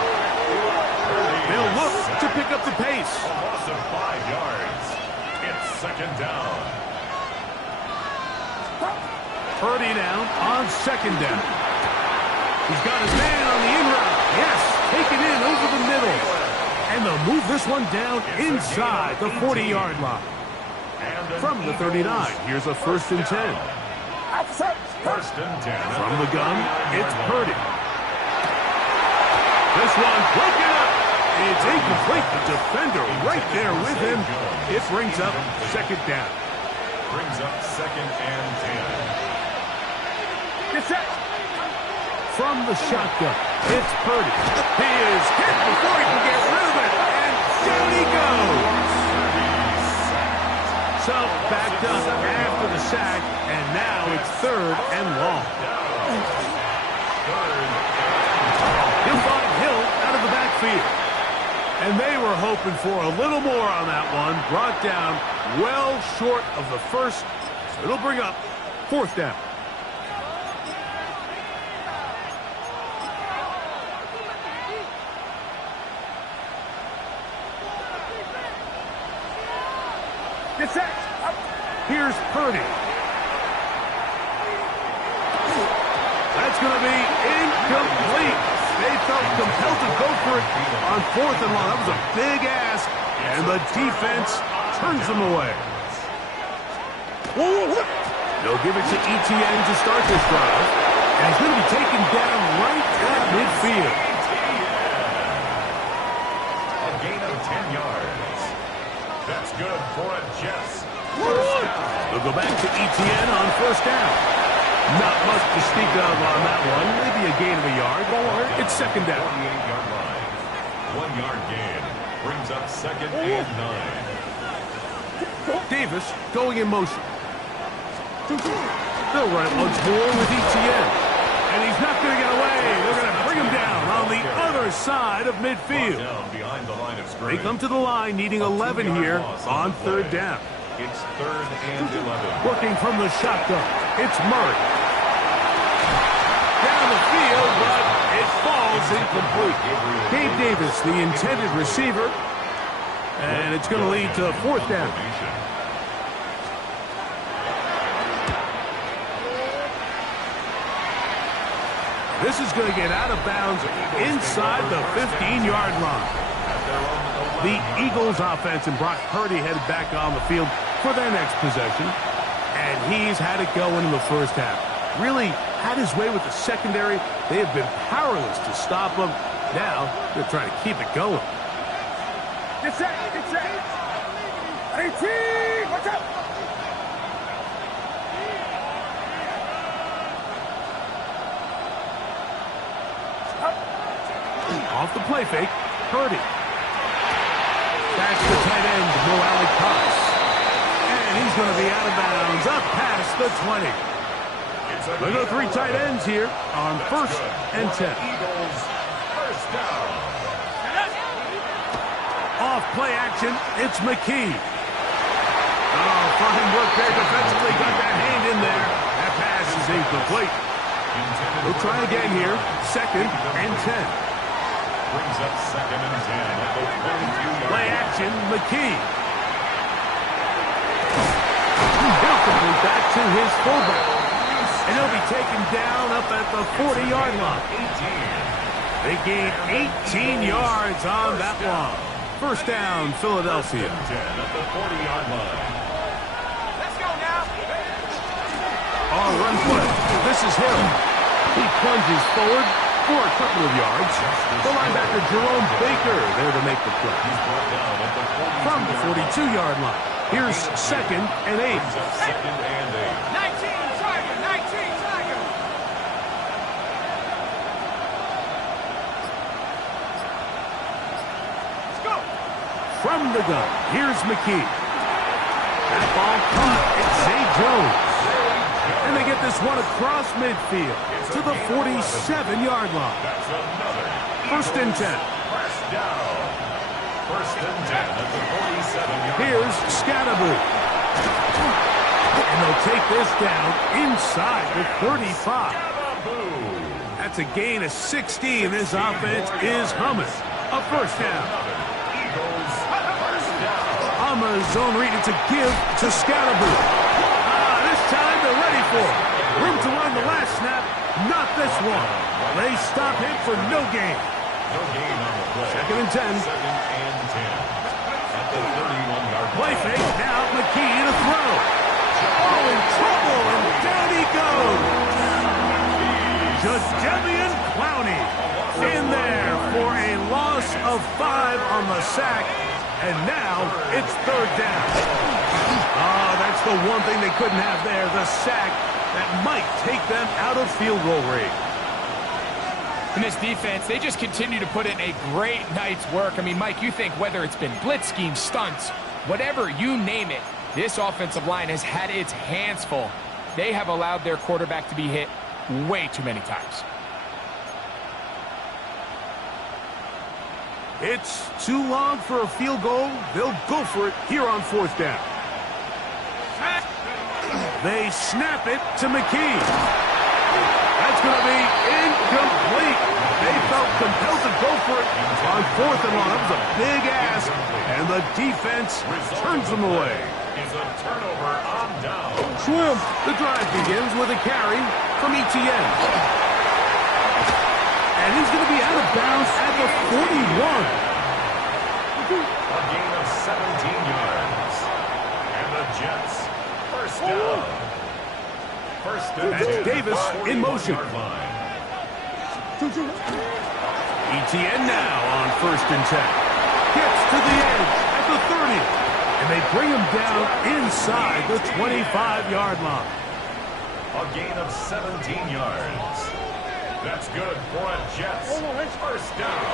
They'll look to pick up the pace. A loss of 5 yards. It's 2nd down. Purdy now on 2nd down. He's got his man on the in route. Yes, take it in over the middle. And they'll move this one down inside the 40-yard line. From the 39, here's a 1st and 10. 1st and 10. From the gun, it's Purdy. This one broken up. It's incomplete. The defender right there with him. It brings up 2nd down. Brings up 2nd and 10. From the shotgun, it's Purdy. He is hit before he can get rid of it, and down he goes. So backed up after the sack, and now it's 3rd and long. He'll find Hill out of the backfield. And they were hoping for a little more on that one. Brought down well short of the 1st. So it'll bring up 4th down. Here's Purdy. That's going to be incomplete. They felt compelled to go for it on 4th and long. That was a big ask, and the defense turns them away. They'll give it to ETN to start this drive, and he's going to be taken down right at midfield. A gain of 10 yards. That's good for a Jets They'll go back to ETN on first down. Not much to speak of on that one. Maybe a gain of a yard. It's second down. 48-yard line. 1-yard gain. Brings up second and 9. Davis going in motion. They'll run it once more with ETN. And he's not going to get away. They're going to bring him down on the other side of midfield. Down behind the line of They scrimmage. come to the line needing 11 here on third down. It's third and 11. Working from the shotgun, it's Murray. Down the field, but it falls incomplete. Gabe Davis, the intended receiver. And it's going to lead to fourth down. This is going to get out of bounds inside the 15-yard line. The Eagles offense and Brock Purdy headed back on the field for their next possession. And he's had it going in the first half. Really had his way with the secondary. They have been powerless to stop him. Now they're trying to keep it going. Get set. 18. Watch out. Off the play fake, Purdy. That's the tight end, Mo Alley Cox. And he's going to be out of bounds, up past the 20. There go three tight ends here on first and 10. Eagles, first down. Off play action, it's McKee. Oh, fine work there defensively, got that hand in there. That pass is incomplete. We'll try again here, second and 10. Brings up second and 10 at the 22-yard Play line. action, McKee. He'll complete back to his fullback. And he'll be taken down up at the 40-yard line. 18. They gain 18 yards on that one. First down, Philadelphia. 10 at the 40-yard line. Let's go now. On run play, this is Hill. He plunges forward for a couple of yards. The linebacker, Jerome Baker, there to make the play. He's brought down at the 42. From the 42-yard line. Here's second and 8. Brings up second and 8. 19 Tiger. Let's go. From the gun, here's McKee. That ball caught. It's Zay Jones. And they get this one across midfield to the 47-yard line. That's another. First and 10. Press down. First and 10 at the 47-yard line. Here's Scatterby. And they'll take this down inside the 35. That's a gain of 16. This offense is humming. A first down. Eagles, first down. On the zone read, it's a give to Scatterby. This time they're ready for it. Room to run the last snap. Not this one. They stop him for no gain. No gain on the play. Second and 10. Second and 10 at the 31-yard line. Play fake. Now McKee to throw. Oh, in trouble, and down he goes. Jadeveon Clowney in there for a loss of 5 on the sack. And now it's third down. Oh, that's the one thing they couldn't have there, the sack that might take them out of field goal range. In this defense, they just continue to put in a great night's work. I mean, Mike, you think whether it's been blitz schemes, stunts, whatever, you name it, this offensive line has had its hands full. They have allowed their quarterback to be hit way too many times. It's too long for a field goal. They'll go for it here on fourth down. They snap it to McKee. That's going to be incomplete. They felt compelled to go for it on fourth and long. That was a big ask, and the defense turns them away. Is a turnover on down. Swim. The drive begins with a carry from ETN. And he's going to be out of bounds at the 41. A gain of 17 yards. And the Jets, first down. First and That's 10 Davis at the in motion. 41-yard line. ETN now on first and 10. Gets to the edge at the 30. And they bring him down inside the 25-yard line. A gain of 17 yards. That's good for a Jets first down.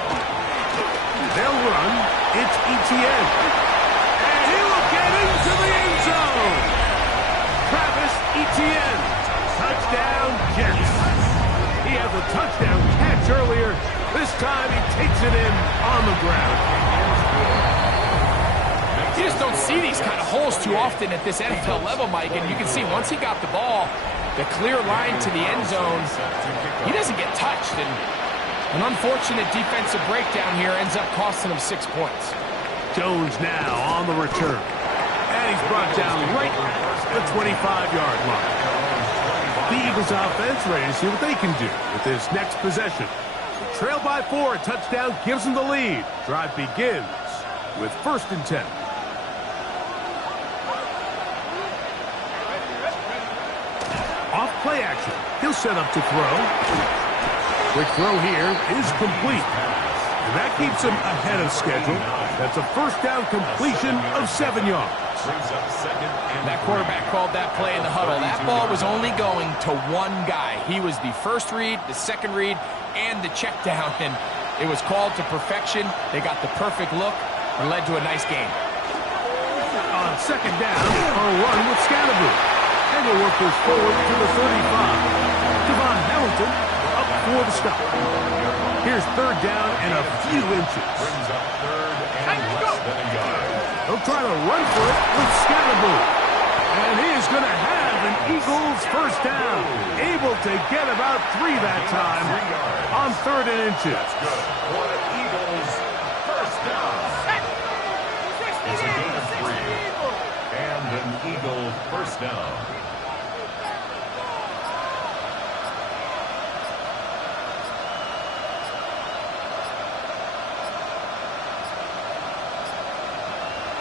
They'll run. It's Etienne. And he will get into the end zone. Travis Etienne. Touchdown, Jets. He has a touchdown catch earlier. This time he takes it in on the ground. You just don't see these kind of holes too often at this NFL level, Mike. And you can see once he got the ball, the clear line to the end zone, he doesn't get touched. And an unfortunate defensive breakdown here ends up costing him 6 points. Jones now on the return. And he's brought down right at the 25-yard line. The Eagles offense ready to see what they can do with this next possession. Trail by 4, a touchdown gives them the lead. Drive begins with 1st and 10. Off play action. He'll set up to throw. Quick throw here is complete. And that keeps him ahead of schedule. That's a first down completion of 7 yards. That quarterback called that play in the huddle. That ball was only going to one guy. He was the first read, the second read, and the check down. And it was called to perfection. They got the perfect look and led to a nice game. On 2nd down, a run with Scatterboot. And the work is forward to the 35. Devon Hamilton up for the stop. Here's 3rd down and a few inches. Brings up 3rd and less than a yard. He'll try to run for it with Scatterboot. And he is going to have an Eagles first down. Able to get about 3 that time on 3rd and inches. That's good for the Eagles first down. It's a gain of 3. And an Eagle first down.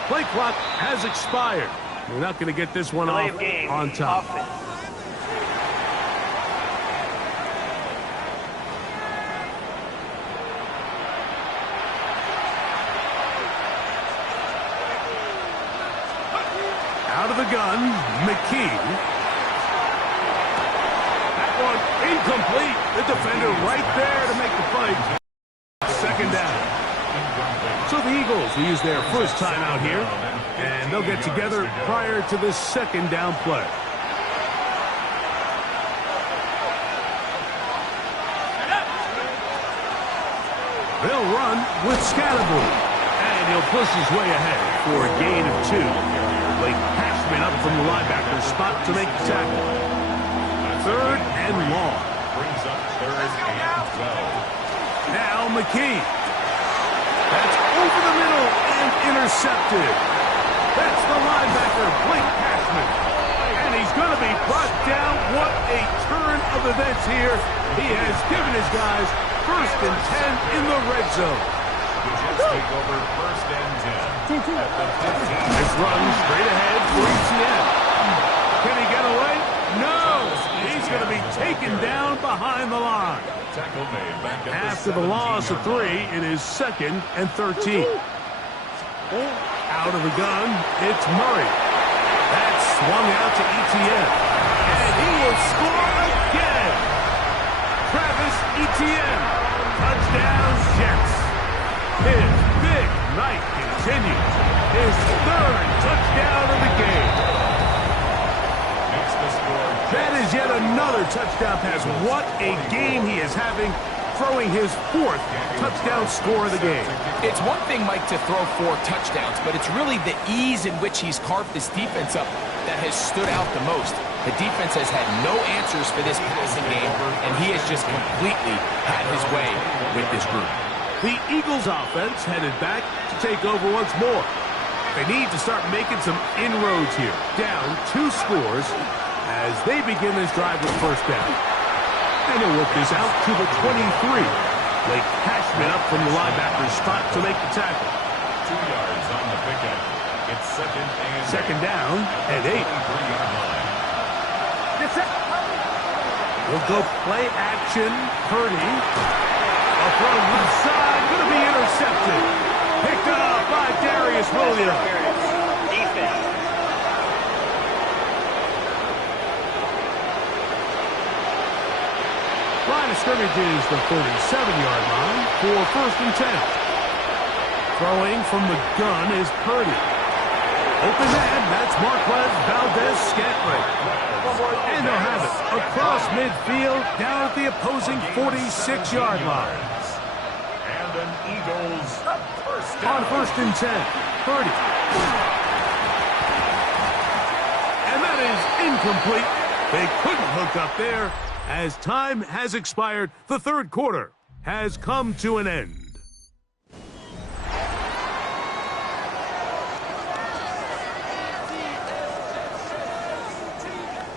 Play clock has expired. We're not going to get this one off on top. Out of the gun, McKee. That one incomplete. The defender right there to make the fight. 2nd down. So the Eagles will use their first time out here, and they'll get together prior to the 2nd down play. They'll run with Scatterboot, and he'll push his way ahead for a gain of 2. Blake Cashman up from the linebacker spot to make the tackle. 3rd and long. Brings up 3rd and 12. Now McKee. That's over the middle and intercepted. That's the linebacker, Blake Cashman. And he's going to be brought down. What a turn of events here. He has given his guys 1st and 10 in the red zone. The Jets take over 1st and 10 at the 15. This run straight ahead for Etienne. Can he get away? No. He's going to be taken down behind the line. Tackle made back at After the loss of 3, it is 2nd and 13. Out of the gun, it's Murray. That's swung out to Etienne. And he will score again. Travis Etienne. Touchdown, Jets. His big night continues. His 3rd touchdown of the game. Makes the score. That is yet another touchdown pass. What a game he is having, throwing his 4th touchdown score of the game. It's one thing, Mike, to throw 4 touchdowns, but it's really the ease in which he's carved this defense up that has stood out the most. The defense has had no answers for this passing game, and he has just completely had his way with this group. The Eagles offense headed back to take over once more. They need to start making some inroads here. Down 2 scores as they begin this drive with 1st down. And they'll work this out to the 23. Blake Cashman up from the linebacker's spot to make the tackle. 2 yards on the pickup. It's 2nd down and 8. 3-yard line. We'll go play action. Purdy. A throw left side. Going to be intercepted. Picked up by Darius Williams. defense. Line of scrimmage is the 37-yard line for 1st and 10. Throwing from the gun is Purdy. Open man, that's Marquez Valdez-Scantling. And they'll have it across midfield down at the opposing 46-yard line. And an Eagles first down. On 1st and 10, Purdy. And that is incomplete. They couldn't hook up there. As time has expired, the 3rd quarter has come to an end.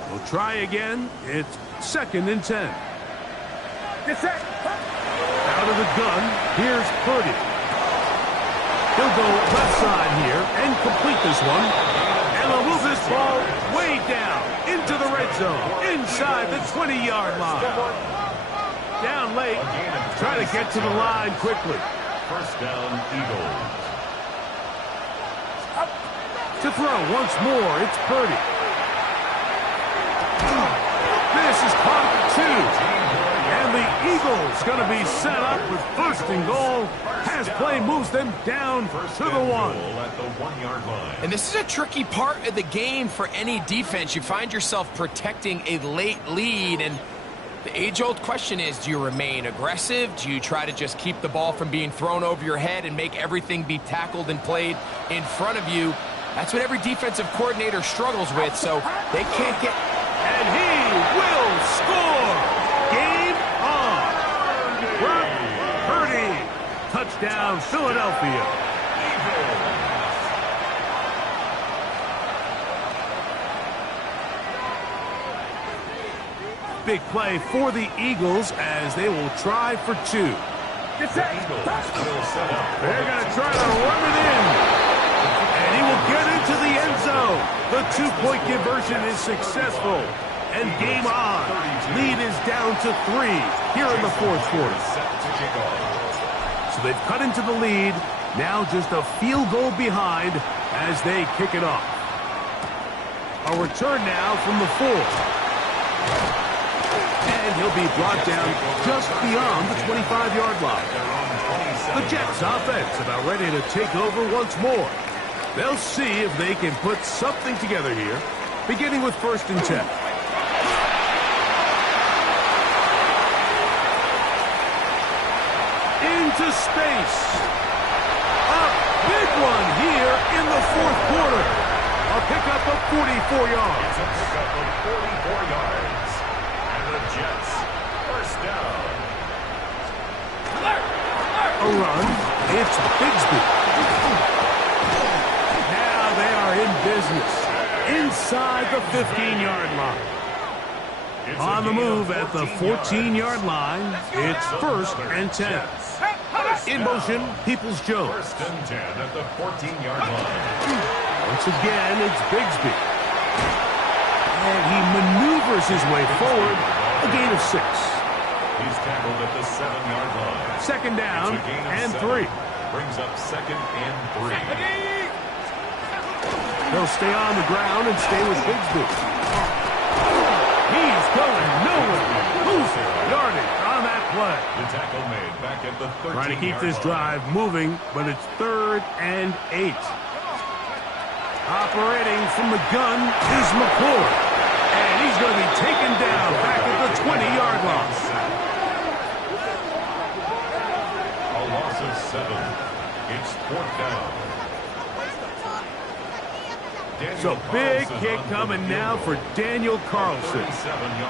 We'll try again. It's 2nd and 10. Out of the gun, here's Purdy. He'll go left side here and complete this one. And they'll move this ball way down into the red zone, inside the 20-yard line. Down late, trying to get to the line quickly. First down, Eagles. To throw once more, it's Purdy. This is caught at 2. And the Eagles going to be set up with 1st and goal as play moves them down to the 1. At the 1-yard line. And this is a tricky part of the game for any defense. You find yourself protecting a late lead, and the age-old question is, do you remain aggressive? Do you try to just keep the ball from being thrown over your head and make everything be tackled and played in front of you? That's what every defensive coordinator struggles with, so they can't get... And he will score! Game on! Brock Purdy! Touchdown, Philadelphia. Big play for the Eagles as they will try for 2. They're going to try to run it in. And he will get into the end zone. The 2-point conversion is successful. And game on. Lead is down to 3 here in the 4th quarter. So they've cut into the lead. Now just a field goal behind as they kick it off. A return now from the 4. And he'll be brought down just beyond the 25-yard line. The Jets offense about ready to take over once more. They'll see if they can put something together here, beginning with 1st and 10. Into space. A big one here in the 4th quarter. A pickup of 44 yards. It's a pickup of 44 yards. And the Jets first down. A run. It's Bigsby. Now they are in business. Inside the 15-yard line. On the move at the 14-yard line, it's 1st and 10. In motion, Peoples-Jones. 1st and 10 at the 14-yard line. Once again, it's Bigsby. And he maneuvers his way forward, a gain of 6. He's tackled at the 7-yard line. 2nd down and 3. Brings up 2nd and 3. They'll stay on the ground and stay with Bigsby. He's going nowhere. Losing yardage on that play. The tackle made back at the 13-yard line. Trying to keep this drive moving, but it's 3rd and 8. Operating from the gun is McCord. And he's going to be taken down back at the 20-yard line. A loss of 7. It's 4th down. So big kick coming now for Daniel Carlson.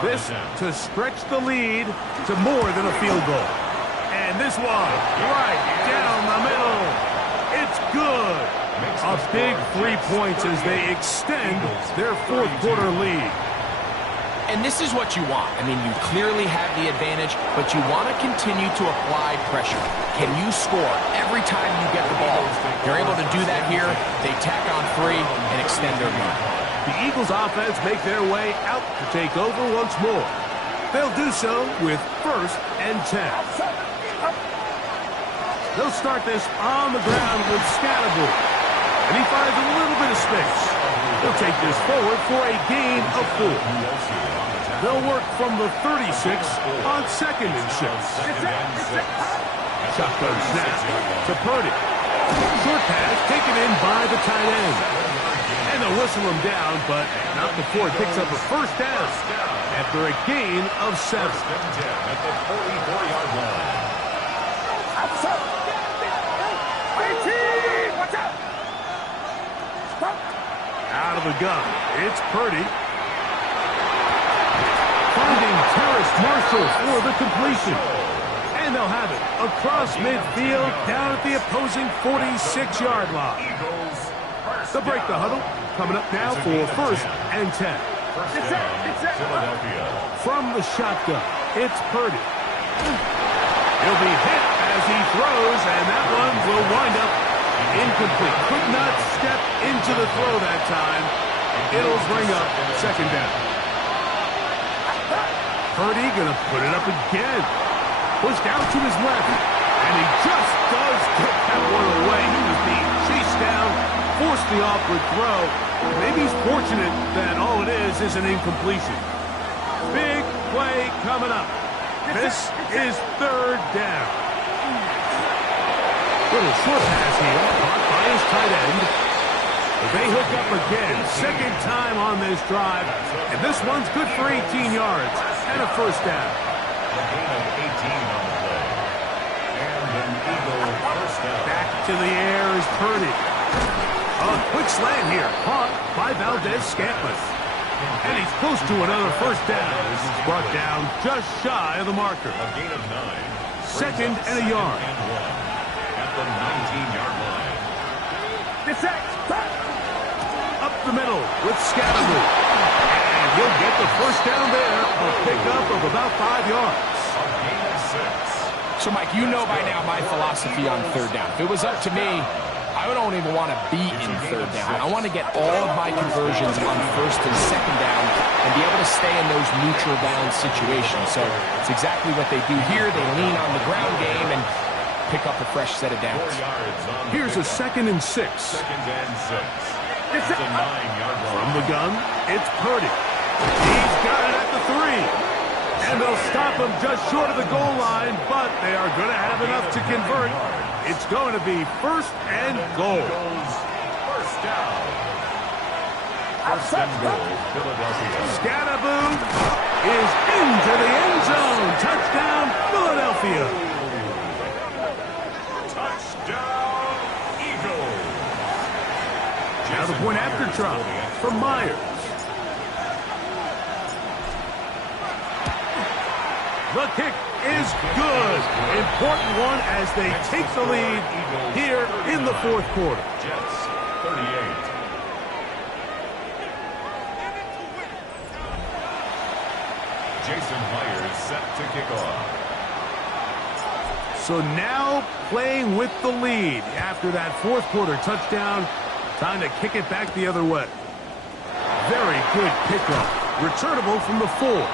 This to stretch the lead to more than a field goal. And this one right down the middle. It's good. A big 3 points as they extend their 4th quarter lead. And this is what you want. I mean, you clearly have the advantage, but you want to continue to apply pressure. Can you score every time you get the ball? They're able to do that here. They tack on 3 and extend their lead. The Eagles offense make their way out to take over once more. They'll do so with 1st and 10. They'll start this on the ground with Scatterbury. And he finds a little bit of space. He'll take this forward for a gain of 4. They'll work from the 36 on 2nd and 6. Shotgun snap to Purdy. Short pass taken in by the tight end. And they'll whistle him down, but not before he picks up a first down after a gain of 7. At the 44-yard line. Watch out! Out of the gun, it's Purdy. Finding Terrace Marshall for the completion. And they'll have it across midfield down at the opposing 46-yard line. They'll break the huddle. Coming up now for 1st and 10. From the shotgun, it's Purdy. He'll be hit as he throws, and that one will wind up incomplete. Could not step into the throw that time. It'll bring up 2nd down. Purdy gonna put it up again. Pushed out to his left, and he just does get that one away. He was being chased down, forced the awkward throw. Maybe he's fortunate that all it is an incompletion. Big play coming up. This is 3rd down. Little short pass here, caught by his tight end. They hook up again, 2nd time on this drive, and this one's good for 18 yards and a 1st down. A gain of 18 on the play. And an Eagle first down. Back to the air is Purdy. A quick slant here, caught by Valdez-Scantling. And he's close to another 1st down. This is brought down just shy of the marker. A gain of 9. 2nd and a yard. And 1 at the 19-yard line. Up the middle with Scattergood. And he'll get the 1st down there. A pickup of about 5 yards. A gain of 6. So, Mike, you know by now my philosophy on 3rd down. If it was up to me, I don't even want to be in 3rd down. I want to get all of my conversions on 1st and 2nd down and be able to stay in those neutral down situations. So it's exactly what they do here. They lean on the ground game and pick up a fresh set of downs. 4 yards on the Here's a pickup. 2nd and 6. 2nd and 6. It's a 9-yard line. From the gun, it's Purdy. He's got it at the 3. And they'll stop him just short of the goal line, but they are going to have enough to convert. It's going to be 1st and goal. First down. 1st and goal, Philadelphia. Scattergood is into the end zone. Touchdown, Philadelphia. Touchdown, Eagles. Now the point after drop from Myers. The kick is good. Important one as they take the lead here in the 4th quarter. Jets, 38. Jason Myers set to kick off. So now playing with the lead after that 4th quarter touchdown. Time to kick it back the other way. Very good pickup. Returnable from the 4.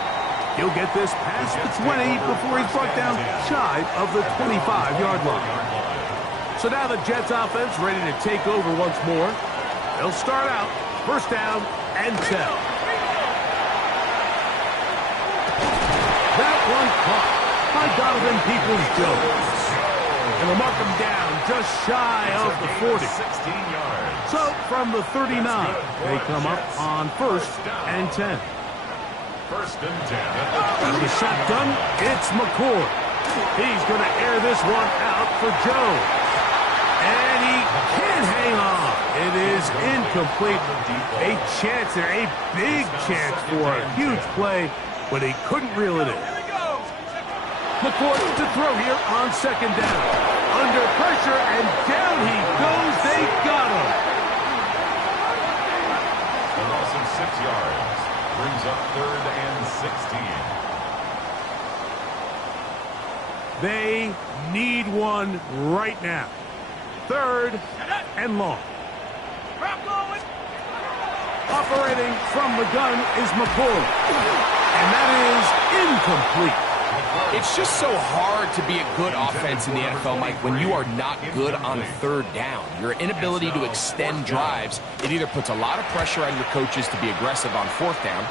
He'll get this past the 20 before he's brought down shy of the 25-yard line. So now the Jets offense ready to take over once more. They'll start out 1st down and 10. That one caught by Donovan Peoples-Jones. And they'll mark him down just shy of the 40. 16 yards. So from the 39, they come up on 1st and 10. 1st and 10. Out of the shotgun, it's McCord. He's going to air this one out for Jones. And he can't hang on. It is incomplete. A chance there, a big chance for a huge play, but he couldn't reel it in. McCord to throw here on 2nd down. Under pressure, and down he goes. They got him. A loss of 6 yards. Brings up 3rd and 16. They need one right now. 3rd and long. Operating from the gun is McCoy. And that is incomplete. It's just so hard to be a good offense in the NFL, Mike, when you are not good on third down. Your inability to extend drives, it either puts a lot of pressure on your coaches to be aggressive on fourth down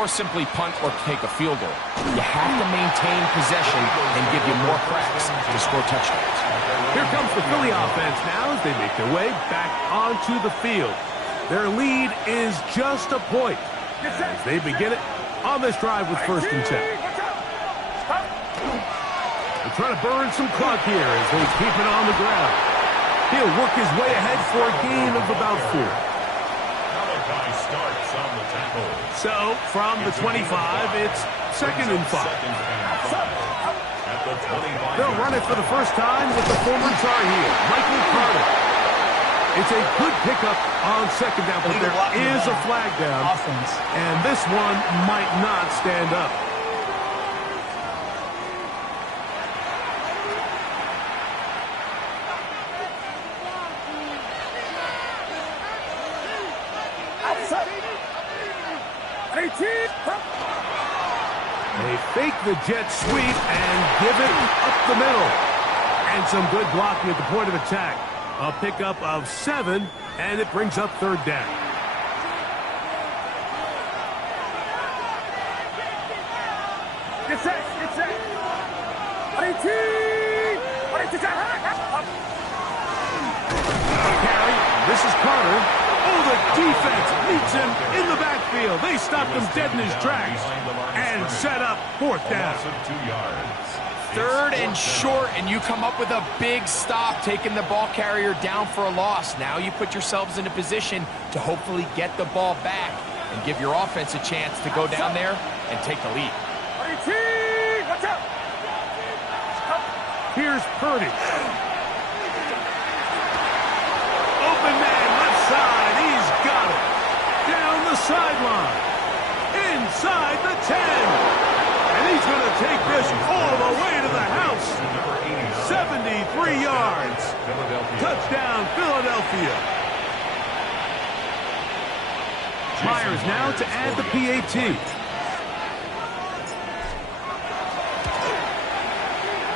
or simply punt or take a field goal. You have to maintain possession and give you more cracks to score touchdowns. Here comes the Philly offense now as they make their way back onto the field. Their lead is just a point as they begin it on this drive with 1st and 10. They're trying to burn some clock here as they keep it on the ground. He'll work his way ahead for a gain of about 4. So, from the 25, it's 2nd and 5. They'll run it for the first time with the former Tar Heel, Michael Carter. It's a good pickup on 2nd down, but there is a flag down, and this one might not stand up. They fake the jet sweep and give it up the middle. And some good blocking at the point of attack. A pickup of 7, and it brings up 3rd down. Get set. Carry. This is Carter. Oh, the defense meets him in the backfield. They stopped him dead in his tracks and set up 4th down. 3rd and short, and you come up with a big stop, taking the ball carrier down for a loss. Now you put yourselves in a position to hopefully get the ball back and give your offense a chance to go down there and take the lead. Here's Purdy. Open man, left side. He's got it. Down the sideline. Inside the 10. And he's going to take this all the way to the house. 73 yards. Touchdown, Philadelphia. Myers now to add the PAT.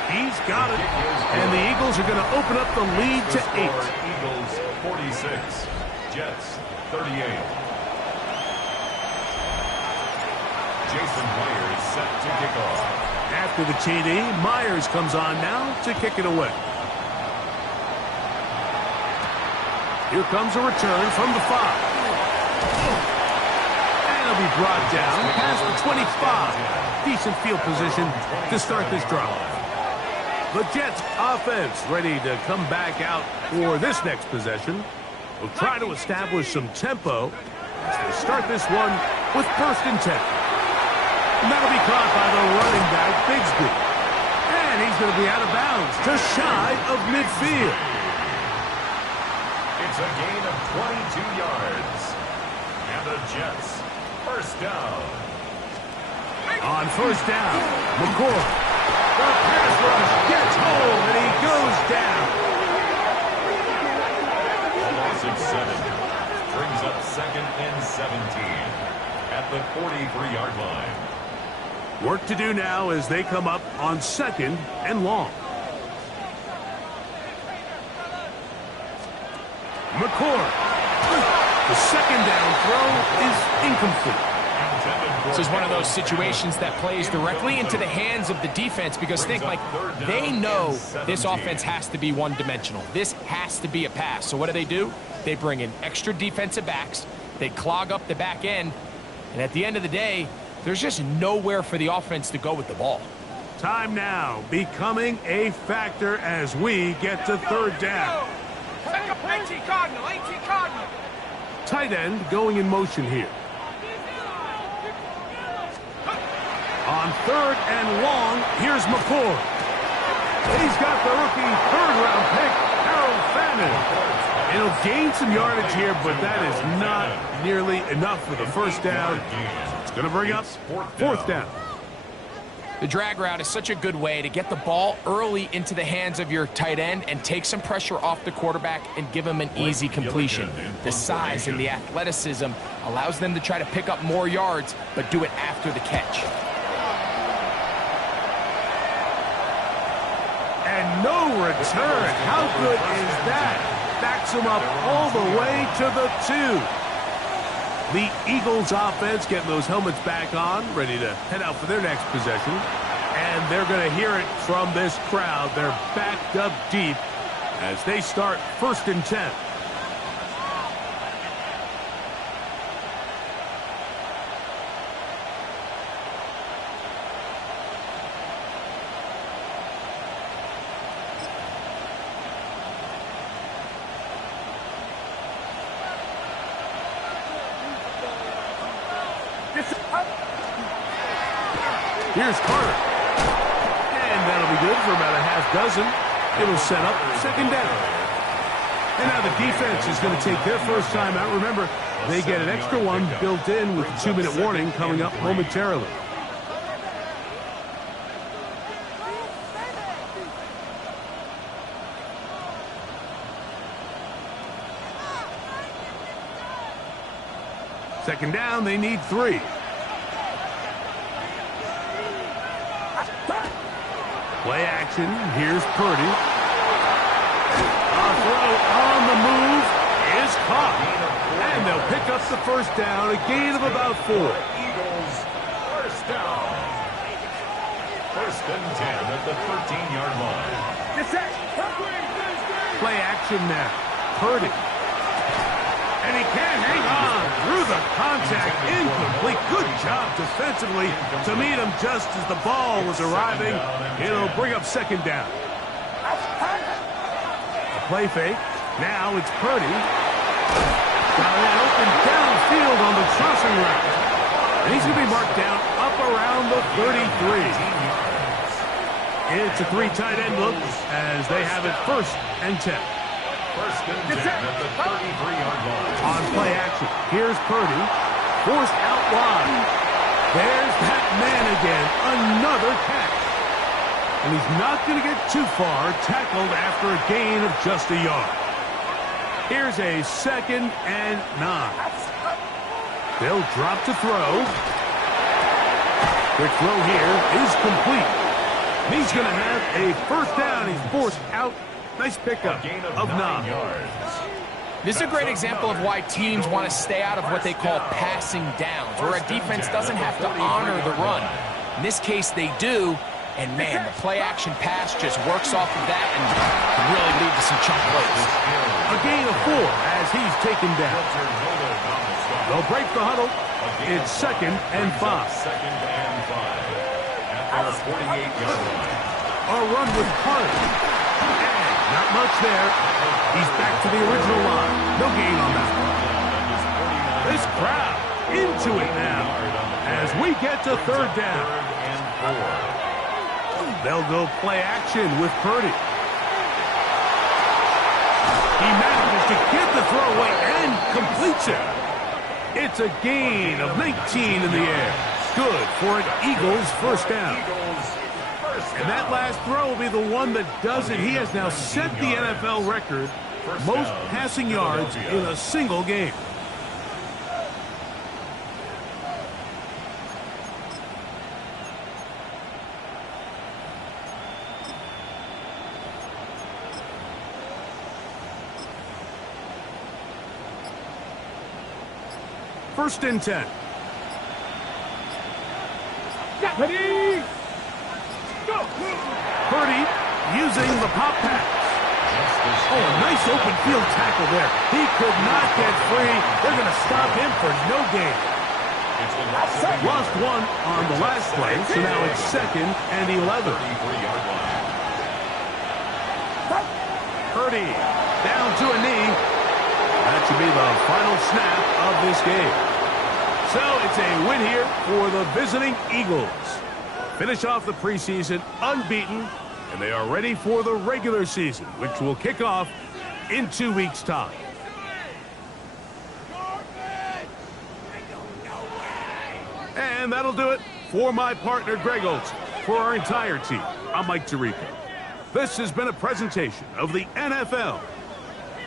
He's got it. And the Eagles are going to open up the lead to 8. Eagles 46, Jets 38. Jason Myers set to kick off. After the TD, Myers comes on now to kick it away. Here comes a return from the 5. And it'll be brought down past the 25. Decent field position to start this drive. The Jets offense ready to come back out for this next possession. We'll try to establish some tempo as they start this one with 1st and 10. And that'll be caught by the running back, Bigsby. And he's going to be out of bounds, just shy of midfield. It's a gain of 22 yards. And the Jets, 1st down. On 1st down, McCoy. The pass rush gets home, and he goes down. A loss of 7. Brings up 2nd and 17 at the 43-yard line. Work to do now as they come up on 2nd and long. McCoy. The 2nd down throw is incomplete. This is one of those situations that plays directly into the hands of the defense because think, like, they know this offense has to be one-dimensional. This has to be a pass. So what do? They bring in extra defensive backs. They clog up the back end. And at the end of the day, there's just nowhere for the offense to go with the ball. Time now becoming a factor as we get to 3rd down. 18 Cardinal. Tight end going in motion here. On 3rd and long, here's McCoy. He's got the rookie 3rd-round pick, Harold Fannin. It'll gain some yardage here, but that is not nearly enough for the 1st down. It's going to bring up 4th down. The drag route is such a good way to get the ball early into the hands of your tight end and take some pressure off the quarterback and give him an easy completion. The size and the athleticism allows them to try to pick up more yards, but do it after the catch. no return. How good is that? Backs him up all the way to the 2. The Eagles offense getting those helmets back on, ready to head out for their next possession. And they're going to hear it from this crowd. They're backed up deep as they start 1st and 10. Here's Carter. And that'll be good for about a half dozen. It'll set up 2nd down. And now the defense is going to take their first time out. Remember, they get an extra one built in with a 2-minute warning coming up momentarily. Second down, they need 3. Play action. Here's Purdy. A throw on the move is caught. And they'll pick up the 1st down, a gain of about 4. Eagles, 1st down. 1st and 10 at the 13-yard line. Play action now. Purdy. And he can't hang on through the contact. Incomplete. Good job defensively to meet him just as the ball was arriving. It'll bring up 2nd down. A play fake. Now it's Purdy. Got an open downfield on the crossing route. And he's going to be marked down up around the 33. It's a 3 tight end look as they have it 1st and 10. 1st and 10 at the 33-yard line. On play action, here's Purdy. Forced out wide. There's that man again. Another catch. And he's not going to get too far. Tackled after a gain of just a yard. Here's a 2nd and 9. They'll drop to throw. Quick throw here is complete. He's going to have a 1st down. He's forced out. Nice pickup of 9 yards. This is a great example of why teams want to stay out of what they call passing downs, where a defense doesn't have to honor the run. In this case, they do, and man, the play-action pass just works off of that and can really lead to some chunk plays. A gain of 4 as he's taken down. They'll break the huddle. It's 2nd and 5. 2nd and 5 at their 48-yard line. A run with Carter. Not much there. He's back to the original line. No gain on that one. This crowd into it now as we get to 3rd down. They'll go play action with Purdy. He manages to get the throw away and completes it. It's a gain of 19 in the air. Good for an Eagles 1st down. And that last throw will be the one that does it. He has now set the NFL record, most passing yards in a single game. First and 10. Ready? Go! Purdy using the pop pass. Oh, a nice open field tackle there. He could not get free. They're going to stop him for no gain. Lost 1 on the last play, so now it's 2nd and 11. Purdy down to a knee. That should be the final snap of this game. So it's a win here for the visiting Eagles. Finish off the preseason unbeaten, and they are ready for the regular season, which will kick off in 2 weeks' time. And that'll do it for my partner, Greg Olson. For our entire team, I'm Mike Tirico. This has been a presentation of the NFL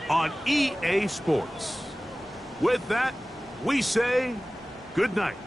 on EA Sports. With that, we say good night.